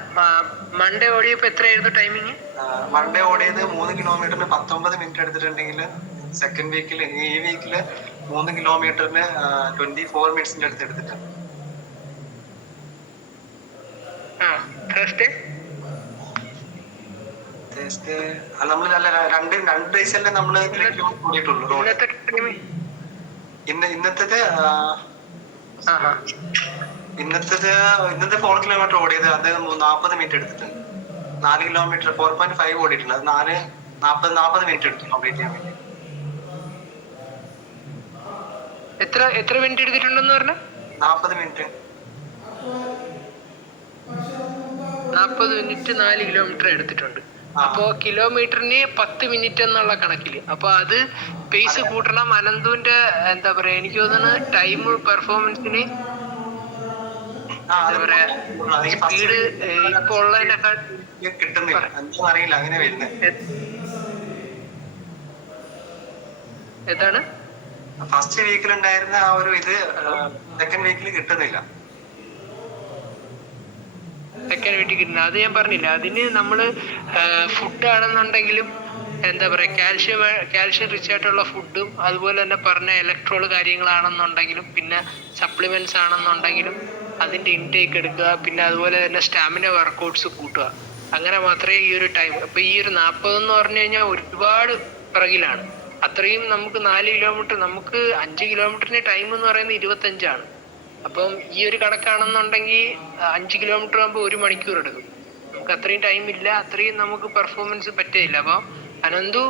മൺഡേ ഓടിയപ്പോ എത്രയായിരുന്നു ടൈമിങ്? മൺഡേ ഓടിയത് 3 കിലോമീറ്ററിന് 19 മിനിറ്റ് എടുത്തിട്ടുണ്ടെങ്കിൽ സെക്കൻഡ് വീക്കിൽ ഈ വീക്കില് 3 കിലോമീറ്ററിന് 24 മിനിറ്റ്സിന്റെ അടുത്ത് എടുത്തിട്ടുണ്ട്. നമ്മൾ രണ്ട് ഡേയ്സല്ലേ നമ്മൾ ഓടിയിട്ടുള്ളൂ. ഇന്നത്തെ 4 കിലോമീറ്റർ ഓടിയത് അത് 40 മിനിറ്റ് എടുത്തിട്ടുണ്ട്. 4 കിലോമീറ്റർ 4.5 ഓടിയിട്ടുണ്ട്. അത് 40 മിനിറ്റ് എടുത്തു കംപ്ലീറ്റ് ചെയ്യാൻ വേണ്ടി. എത്ര മിനിറ്റ് എടുത്തിട്ടുണ്ടെന്ന് പറഞ്ഞ? 40 മിനിറ്റ്. 40 മിനിറ്റ് 4 കിലോമീറ്റർ എടുത്തിട്ടുണ്ട്. അപ്പോ കിലോമീറ്ററിന് 10 മിനിറ്റ് എന്നുള്ള കണക്കില്. അപ്പൊ അത് പേസ് കൂട്ടണം. അനന്തുവിന്റെ എന്താ പറയാ, എനിക്ക് തോന്നുന്നു ടൈം പെർഫോമൻസിന് എന്താ പറയാ സ്പീഡ് ഇപ്പൊ ഉള്ളതിനെക്കാൾ കിട്ടുന്നില്ല, എന്താ അറിയില്ല അങ്ങനെ വരുന്നത്. ഏതാണ് ഫസ്റ്റ് വീക്കിൽ ഉണ്ടായിരുന്ന ആ ഒരു ഇത് സെക്കൻഡ് വീക്കിൽ കിട്ടുന്നില്ല. സെക്കൻഡ് വീട്ടിൽ കിട്ടുന്നത് അത് ഞാൻ പറഞ്ഞില്ല. അതിന് നമ്മള് ഫുഡ് ആണെന്നുണ്ടെങ്കിലും എന്താ പറയാ കാൽഷ്യം റിച്ച് ആയിട്ടുള്ള ഫുഡും അതുപോലെ തന്നെ പറഞ്ഞ ഇലക്ട്രോൾ കാര്യങ്ങളാണെന്നുണ്ടെങ്കിലും പിന്നെ സപ്ലിമെന്റ്സ് ആണെന്നുണ്ടെങ്കിലും അതിന്റെ ഇൻടേക്ക് എടുക്കുക. പിന്നെ അതുപോലെ തന്നെ സ്റ്റാമിന വർക്കൗട്ട്സ് കൂട്ടുക. അങ്ങനെ മാത്രമേ ഈ ഒരു ടൈം, അപ്പൊ ഈ ഒരു 40 എന്ന് പറഞ്ഞു കഴിഞ്ഞാൽ ഒരുപാട് പിറകിലാണ്. അത്രയും നമുക്ക് 4 കിലോമീറ്റർ, നമുക്ക് 5 കിലോമീറ്ററിന് ടൈം എന്ന് പറയുന്നത് 25ആണ്. അപ്പം ഈ ഒരു കണക്കാണെന്നുണ്ടെങ്കിൽ 5 കിലോമീറ്റർ ആകുമ്പോൾ 1 മണിക്കൂർ എടുക്കും. നമുക്ക് അത്രയും ടൈം ഇല്ല, അത്രയും നമുക്ക് പെർഫോമൻസ് പറ്റില്ല. അപ്പൊ അനന്തു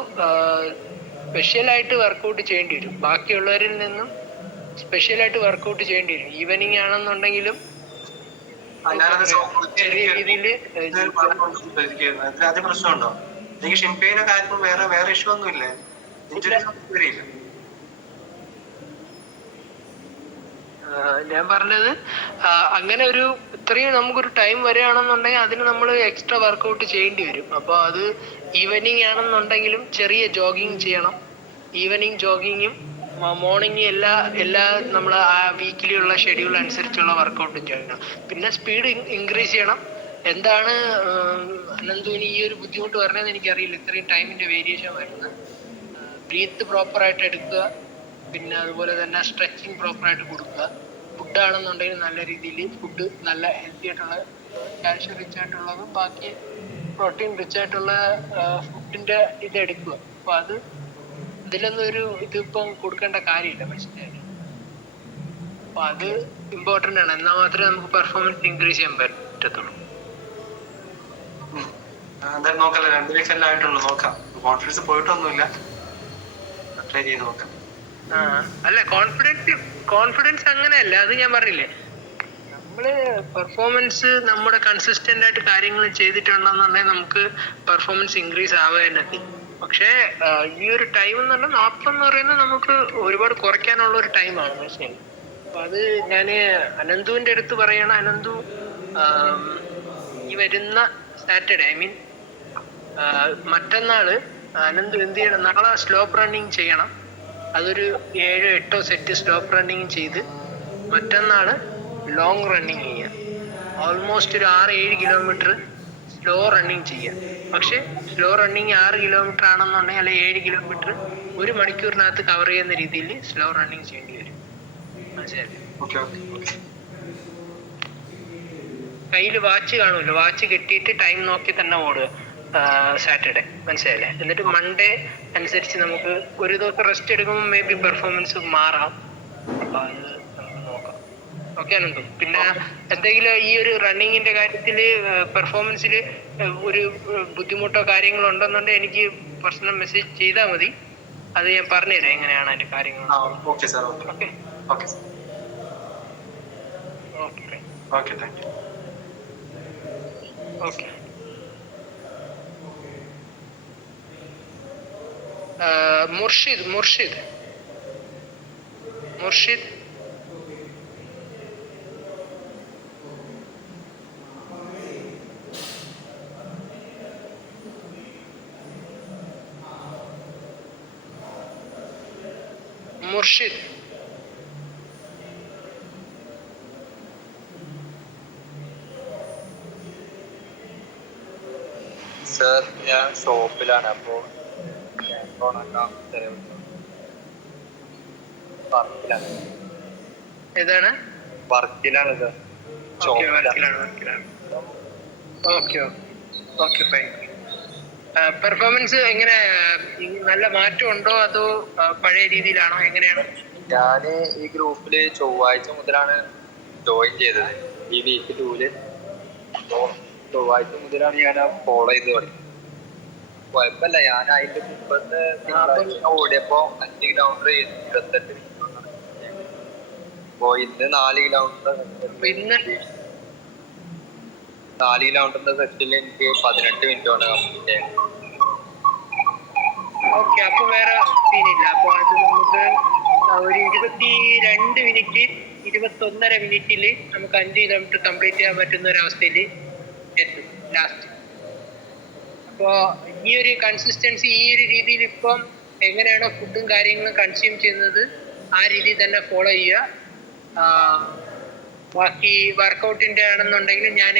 സ്പെഷ്യലായിട്ട് വർക്കൗട്ട് ചെയ്യേണ്ടി വരും. ബാക്കിയുള്ളവരിൽ നിന്നും സ്പെഷ്യലായിട്ട് വർക്കൗട്ട് ചെയ്യേണ്ടി വരും. ഈവനിങ് ആണെന്നുണ്ടെങ്കിലും ചെറിയ രീതിയില് പ്രശ്നമുണ്ടോ? എനിക്ക് ഷിംപെയിനോ കാര്യങ്ങളും വേറെ ഇഷ്യൂ ഒന്നും ഇല്ലേ? ഞാൻ പറഞ്ഞത് അങ്ങനെ ഒരു ഇത്രയും നമുക്കൊരു ടൈം വരികയാണെന്നുണ്ടെങ്കിൽ അതിന് നമ്മൾ എക്സ്ട്രാ വർക്കൗട്ട് ചെയ്യേണ്ടി വരും. അപ്പോൾ അത് ഈവനിങ് ആണെന്നുണ്ടെങ്കിലും ചെറിയ ജോഗിങ് ചെയ്യണം. ഈവനിങ് ജോഗിങ്ങും മോർണിംഗ് എല്ലാ നമ്മൾ ആ വീക്കിലുള്ള ഷെഡ്യൂൾ അനുസരിച്ചുള്ള വർക്കൗട്ടും ചെയ്യണം. പിന്നെ സ്പീഡ് ഇൻക്രീസ് ചെയ്യണം. എന്താണ് അനന്തുവിന് ഈ ഒരു ബുദ്ധിമുട്ട് പറഞ്ഞതെന്ന് എനിക്കറിയില്ല. ഇത്രയും ടൈമിന്റെ വേരിയേഷൻ വരുന്നത്. ബ്രീത്ത് പ്രോപ്പറായിട്ട് എടുക്കുക, പിന്നെ അതുപോലെ തന്നെ സ്ട്രെച്ചിങ് പ്രോപ്പറായിട്ട് കൊടുക്കുക. ഫുഡാണെന്നുണ്ടെങ്കിൽ നല്ല രീതിയിൽ ഫുഡ്, നല്ല ഹെൽത്തി ആയിട്ടുള്ള കാൽഷ്യം റിച്ച് ആയിട്ടുള്ളതും ബാക്കി പ്രോട്ടീൻ റിച്ച് ആയിട്ടുള്ള ഫുഡിന്റെ ഇത് എടുക്കുക. അപ്പൊ അതിലൊന്നും ഒരു ഇതിപ്പം കൊടുക്കേണ്ട കാര്യമില്ല മനസ്സിലായി. അപ്പൊ അത് ഇമ്പോർട്ടന്റ് ആണ്. എന്നാൽ മാത്രമേ നമുക്ക് പെർഫോമൻസ് ഇൻക്രീസ് ചെയ്യാൻ പറ്റത്തുള്ളൂ. നോക്കാം, 2 വീക്സ് എല്ലാം ആയിട്ടുള്ളൂ. നോക്കാം, കോൺഫിഡൻസ് പോയിട്ടൊന്നുമില്ല, ട്രൈ ചെയ്ത് നോക്കാം. അല്ല കോൺഫിഡൻസ് അങ്ങനെയല്ല, അത് ഞാൻ പറഞ്ഞില്ലേ. നമ്മള് പെർഫോമൻസ് നമ്മുടെ കൺസിസ്റ്റന്റ് ആയിട്ട് കാര്യങ്ങൾ ചെയ്തിട്ടുണ്ടെന്നുണ്ടെങ്കിൽ നമുക്ക് പെർഫോമൻസ് ഇൻക്രീസ് ആവാൻ. പക്ഷേ ഈ ഒരു ടൈം എന്ന് പറഞ്ഞാൽ 40 എന്ന് പറയുന്നത് നമുക്ക് ഒരുപാട് കുറയ്ക്കാനുള്ള ഒരു ടൈമാണ് മനസ്സിലായി. അപ്പൊ അത് ഞാന് അനന്തുവിന്റെ അടുത്ത് പറയണം. അനന്തു ഈ വരുന്ന സാറ്റർഡേ, ഐ മീൻ മറ്റന്നാള് അനന്തു എന്ത് ചെയ്യണം, നാളെ സ്ലോപ്പ് റണ്ണിങ് ചെയ്യണം. അതൊരു 7-8 സെറ്റ് സ്ലോപ്പ് റണ്ണിങ് ചെയ്ത് മറ്റന്നാള് ലോങ് റണ്ണിങ് ചെയ്യാം. ഓൾമോസ്റ്റ് ഒരു 6-7 കിലോമീറ്റർ സ്ലോ റണ്ണിങ് ചെയ്യാം. പക്ഷെ സ്ലോ റണ്ണിങ് 6 കിലോമീറ്റർ ആണെന്നുണ്ടെങ്കിൽ അല്ലെങ്കിൽ 7 കിലോമീറ്റർ 1 മണിക്കൂറിനകത്ത് കവർ ചെയ്യുന്ന രീതിയിൽ സ്ലോ റണ്ണിങ് ചെയ്യേണ്ടി വരും. മനസ്സിലായി? കയ്യിൽ വാച്ച് കാണുമല്ലോ, വാച്ച് കെട്ടിയിട്ട് ടൈം നോക്കി തന്നെ ഓടുക സാറ്റർഡേ, മനസ്സിലായില്ലേ? എന്നിട്ട് മൺഡേ അനുസരിച്ച് നമുക്ക് ഒരു ദിവസം റെസ്റ്റ് എടുക്കുമ്പോൾ മേ ബി പെർഫോമൻസ് മാറാം. അപ്പൊ അത് നമുക്ക് നോക്കാം. ഓക്കെ അനന്തു? പിന്നെ എന്തെങ്കിലും ഈ ഒരു റണ്ണിങ്ങിന്റെ കാര്യത്തില് പെർഫോമൻസിൽ ഒരു ബുദ്ധിമുട്ടോ കാര്യങ്ങളോ ഉണ്ടെന്നുണ്ടെങ്കിൽ എനിക്ക് പേഴ്സണൽ മെസ്സേജ് ചെയ്താൽ മതി. അത് ഞാൻ പറഞ്ഞുതരാം എങ്ങനെയാണ് അതിന്റെ കാര്യങ്ങൾ. Okay sir. Okay okay okay thank you. Okay. Murshid Murshid Murshid Murshid sir, ഞാൻ ഷോപ്പിലാണ്. അപ്പോ ഏതാണ്? വർക്കിലാണ് സർ. പെർഫോമൻസ് എങ്ങനെ, നല്ല മാറ്റം ഉണ്ടോ അതോ പഴയ രീതിയിലാണോ, എങ്ങനെയാണ്? ഞാന് ഈ ഗ്രൂപ്പില് ചൊവ്വാഴ്ച മുതലാണ് ജോയിൻ ചെയ്തത്, ഈ വീക്ക് 2-ല്. അപ്പോ ചൊവ്വാഴ്ച മുതലാണ് ഞാൻ ഫോളോ ചെയ്ത് തുടങ്ങി. കുഴപ്പമില്ല. ഞാൻ അതിന്റെ മുമ്പത്തെ ഓടിയപ്പോ 5 കിലോമീറ്റർ 28 അപ്പോ ഇന്ന് 4 കിലോമീറ്റർ. 4 കിലോമീറ്ററിന്റെ സെഷനിൽ എനിക്ക് 18 മിനിറ്റ് കൊണ്ട് കംപ്ലീറ്റ് ചെയ്യാൻ. ഓക്കെ, അപ്പൊ വേറെ സീനില്ല. അപ്പൊ അത് നമുക്ക് ഒരു 22 മിനിറ്റ് 21.5 മിനിറ്റിൽ നമുക്ക് 5 കിലോമീറ്റർ കംപ്ലീറ്റ് ചെയ്യാൻ പറ്റുന്ന ഒരു അവസ്ഥയിൽ എത്തും ലാസ്റ്റ്. അപ്പോൾ ഈ ഒരു കൺസിസ്റ്റൻസി, ഈ ഒരു രീതിയിൽ ഇപ്പം എങ്ങനെയാണോ ഫുഡും കാര്യങ്ങളും കൺസ്യൂം ചെയ്യുന്നത് ആ രീതി തന്നെ ഫോളോ ചെയ്യുക. ബാക്കി വർക്കൗട്ടിന്റെ ആണെന്നുണ്ടെങ്കിൽ ഞാൻ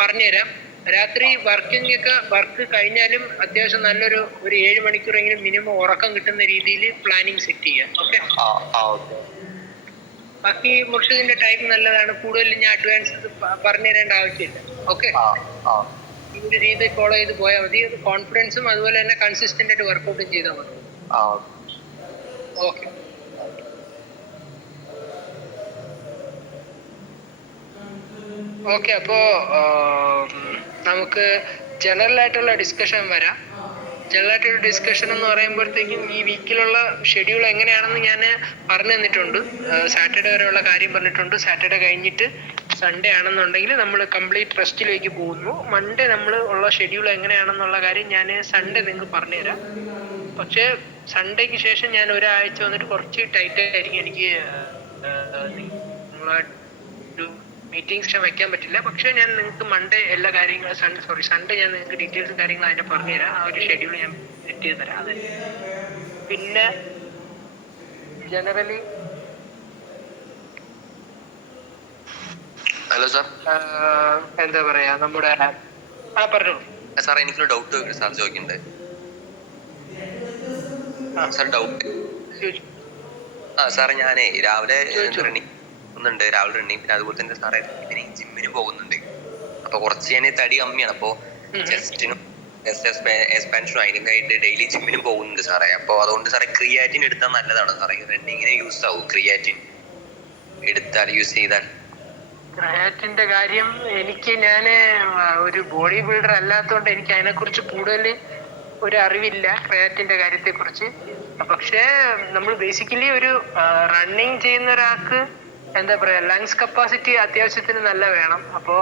പറഞ്ഞുതരാം. രാത്രി വർക്ക് കഴിഞ്ഞാലും അത്യാവശ്യം നല്ലൊരു 7 മണിക്കൂറെങ്കിലും മിനിമം ഉറക്കം കിട്ടുന്ന രീതിയിൽ പ്ലാനിങ് സെറ്റ് ചെയ്യാം. ഓക്കെ, ബാക്കി മുർഷിദിന്റെ ടൈം നല്ലതാണ്. കൂടുതൽ ഞാൻ അഡ്വാൻസ് പറഞ്ഞു തരേണ്ട ആവശ്യമില്ല. ഓക്കെ, ഈ ഒരു രീതി ഫോളോ ചെയ്ത് പോയാൽ മതി. കോൺഫിഡൻസും അതുപോലെ തന്നെ കൺസിസ്റ്റന്റ് ആയിട്ട് വർക്കൗട്ടും ചെയ്താൽ മതി. Okay, okay. അപ്പോ നമുക്ക് ജനറൽ ആയിട്ടുള്ള ഡിസ്കഷൻ വരാം. ജനറൽ ആയിട്ടൊരു ഡിസ്കഷൻ എന്ന് പറയുമ്പോഴത്തേക്കും ഈ വീക്കിലുള്ള ഷെഡ്യൂൾ എങ്ങനെയാണെന്ന് ഞാൻ പറഞ്ഞു തന്നിട്ടുണ്ട്. സാറ്റർഡേ വരെയുള്ള കാര്യം പറഞ്ഞിട്ടുണ്ട്. സാറ്റർഡേ കഴിഞ്ഞിട്ട് സൺഡേ ആണെന്നുണ്ടെങ്കിൽ നമ്മൾ കംപ്ലീറ്റ് റെസ്റ്റിലേക്ക് പോകുന്നു. മൺഡേ നമ്മൾ ഉള്ള ഷെഡ്യൂൾ എങ്ങനെയാണെന്നുള്ള കാര്യം ഞാൻ സൺഡേ നിങ്ങൾക്ക് പറഞ്ഞുതരാം. പക്ഷേ സൺഡേക്ക് ശേഷം ഞാൻ ഒരാഴ്ച വന്നിട്ട് കുറച്ച് ടൈറ്റ് ആയിരിക്കും. എനിക്ക് നിങ്ങളായിട്ടൊരു മീറ്റിംഗ്സ് വയ്ക്കാൻ പറ്റില്ല. പക്ഷെ ഞാൻ നിങ്ങൾക്ക് മൺഡേ എല്ലാ കാര്യങ്ങളും സൺഡേ ഞാൻ നിങ്ങൾക്ക് ഡീറ്റെയിൽസും കാര്യങ്ങളും അതിൻ്റെ പറഞ്ഞുതരാം. ആ ഒരു ഷെഡ്യൂൾ ഞാൻ സെറ്റ് ചെയ്ത് തരാം. അത് പിന്നെ ജനറലി ഹലോ സാർ, എന്താ പറയാ നമ്മുടെ പറഞ്ഞോളൂ സാർ. എനിക്കൊരു ഡൗട്ട് സാർ ചോദിക്കുന്നുണ്ട്. സാർ ഡൗട്ട് സാറേ, ഞാനേ രാവിലെ റണ്ണിങ് പിന്നെ അതുപോലെ തന്നെ സാറേ ഇതിന് ജിമ്മിനും പോകുന്നുണ്ട്. അപ്പൊ കുറച്ച് ഞാൻ തടി കമ്മിയാണ്. അപ്പൊ ചെസ്റ്റിനും എക്സ്പാൻഷനും അതിനൊക്കെ ഡെയിലി ജിമ്മിനും പോകുന്നുണ്ട് സാറേ. അപ്പൊ അതുകൊണ്ട് സാറേ ക്രിയാറ്റിൻ എടുത്താൽ നല്ലതാണോ സാറേ? റണ്ണിങ്ങിന് യൂസ് ആവും ക്രിയാറ്റിൻ യൂസ് ചെയ്താൽ? ക്രിയാറ്റിന്റെ കാര്യം ഞാൻ ഒരു ബോഡി ബിൽഡർ അല്ലാത്തതുകൊണ്ട് എനിക്ക് അതിനെക്കുറിച്ച് കൂടുതൽ ഒരു അറിവില്ല ക്രിയാറ്റിന്റെ കാര്യത്തെ കുറിച്ച്. പക്ഷേ നമ്മൾ ബേസിക്കലി ഒരു റണ്ണിങ് ചെയ്യുന്ന ഒരാൾക്ക് എന്താ പറയാ, ലങ്സ് കപ്പാസിറ്റി അത്യാവശ്യത്തിന് നല്ല വേണം. അപ്പോൾ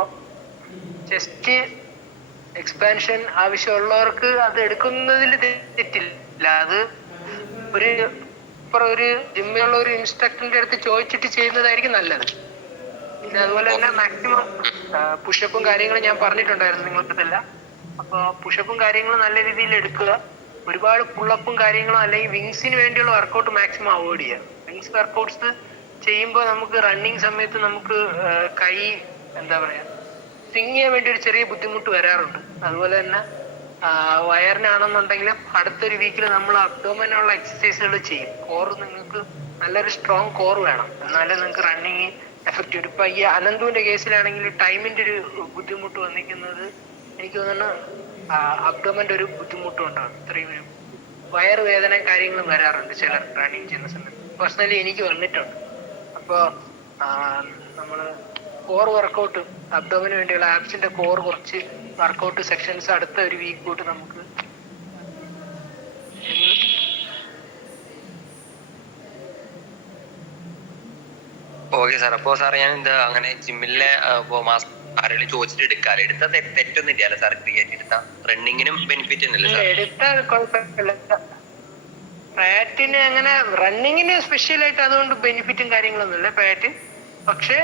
ചെസ്റ്റ് എക്സ്പാൻഷൻ ആവശ്യമുള്ളവർക്ക് അത് എടുക്കുന്നതിൽ തെറ്റില്ല. അത് ഒരു ജിമ്മിലുള്ള ഒരു ഇൻസ്ട്രക്ടറിന്റെ അടുത്ത് ചോദിച്ചിട്ട് ചെയ്യുന്നതായിരിക്കും നല്ലത്. പിന്നെ അതുപോലെ തന്നെ മാക്സിമം പുഷപ്പും കാര്യങ്ങളും ഞാൻ പറഞ്ഞിട്ടുണ്ടായിരുന്നു നിങ്ങൾക്കിതല്ല. അപ്പോൾ പുഷപ്പും കാര്യങ്ങളും നല്ല രീതിയിൽ എടുക്കുക. ഒരുപാട് പുള്ളപ്പും കാര്യങ്ങളും അല്ലെങ്കിൽ വിങ്സിന് വേണ്ടിയുള്ള വർക്കൗട്ട് മാക്സിമം അവോയ്ഡ് ചെയ്യുക. വിങ്സ് വർക്കൗട്ട്സ് ചെയ്യുമ്പോൾ നമുക്ക് റണ്ണിങ് സമയത്ത് നമുക്ക് കൈ എന്താ പറയാ സ്വിങ് ചെയ്യാൻ വേണ്ടി ഒരു ചെറിയ ബുദ്ധിമുട്ട് വരാറുണ്ട്. അതുപോലെ തന്നെ വയറിനാണെന്നുണ്ടെങ്കിലും അടുത്തൊരു വീക്കിൽ നമ്മൾ അബ്ഡോമനുള്ള എക്സസൈസുകൾ ചെയ്യും. കോറ് നിങ്ങൾക്ക് നല്ലൊരു സ്ട്രോങ് കോർ വേണം, എന്നാലേ നിങ്ങൾക്ക് റണ്ണിങ് എഫക്റ്റ് വരും. ഇപ്പൊ ഈ അനന്തുവിന്റെ കേസിലാണെങ്കിൽ ടൈമിന്റെ ഒരു ബുദ്ധിമുട്ട് വന്നിരിക്കുന്നത് എനിക്ക് തോന്നുന്നു അബ്ഡോമന്റെ ഒരു ബുദ്ധിമുട്ടുകൊണ്ടാണ്. ഇത്രയും ഒരു വയറുവേദന കാര്യങ്ങളും വരാറുണ്ട് ചിലർ റണ്ണിങ് ചെയ്യുന്ന സമയത്ത്. പേഴ്സണലി എനിക്ക് വന്നിട്ടുണ്ട്. അപ്പോൾ നമ്മള് കോർ വർക്കൗട്ട്, അബ്ഡോമിന് വേണ്ടിയുള്ള ആപ്സിന്റെ കോർ കുറച്ച് വർക്കൗട്ട് സെക്ഷൻസ് അടുത്ത ഒരു വീക്ക് തൊട്ട് നമുക്ക് ഓക്കെ സാർ. അപ്പോ സാർ ഞാൻ എന്താ അങ്ങനെ ജിമ്മിലെ ആരെങ്കിലും ചോദിച്ചിട്ട് എടുക്കാറ് എടുത്താൽ തെറ്റൊന്നും ഇല്ല സാർ? ക്രിയേറ്റ് എടുത്താൽ റണ്ണിങ്ങിനും ബെനിഫിറ്റ് ഉണ്ടല്ലോ സാർ? എടുത്താൽ കുഴപ്പമില്ല. ഫാറ്റിന് അങ്ങനെ റണ്ണിങ്ങിന് സ്പെഷ്യലായിട്ട് അതുകൊണ്ട് ബെനിഫിറ്റും കാര്യങ്ങളൊന്നുമില്ല ഫാറ്റ്. പക്ഷേ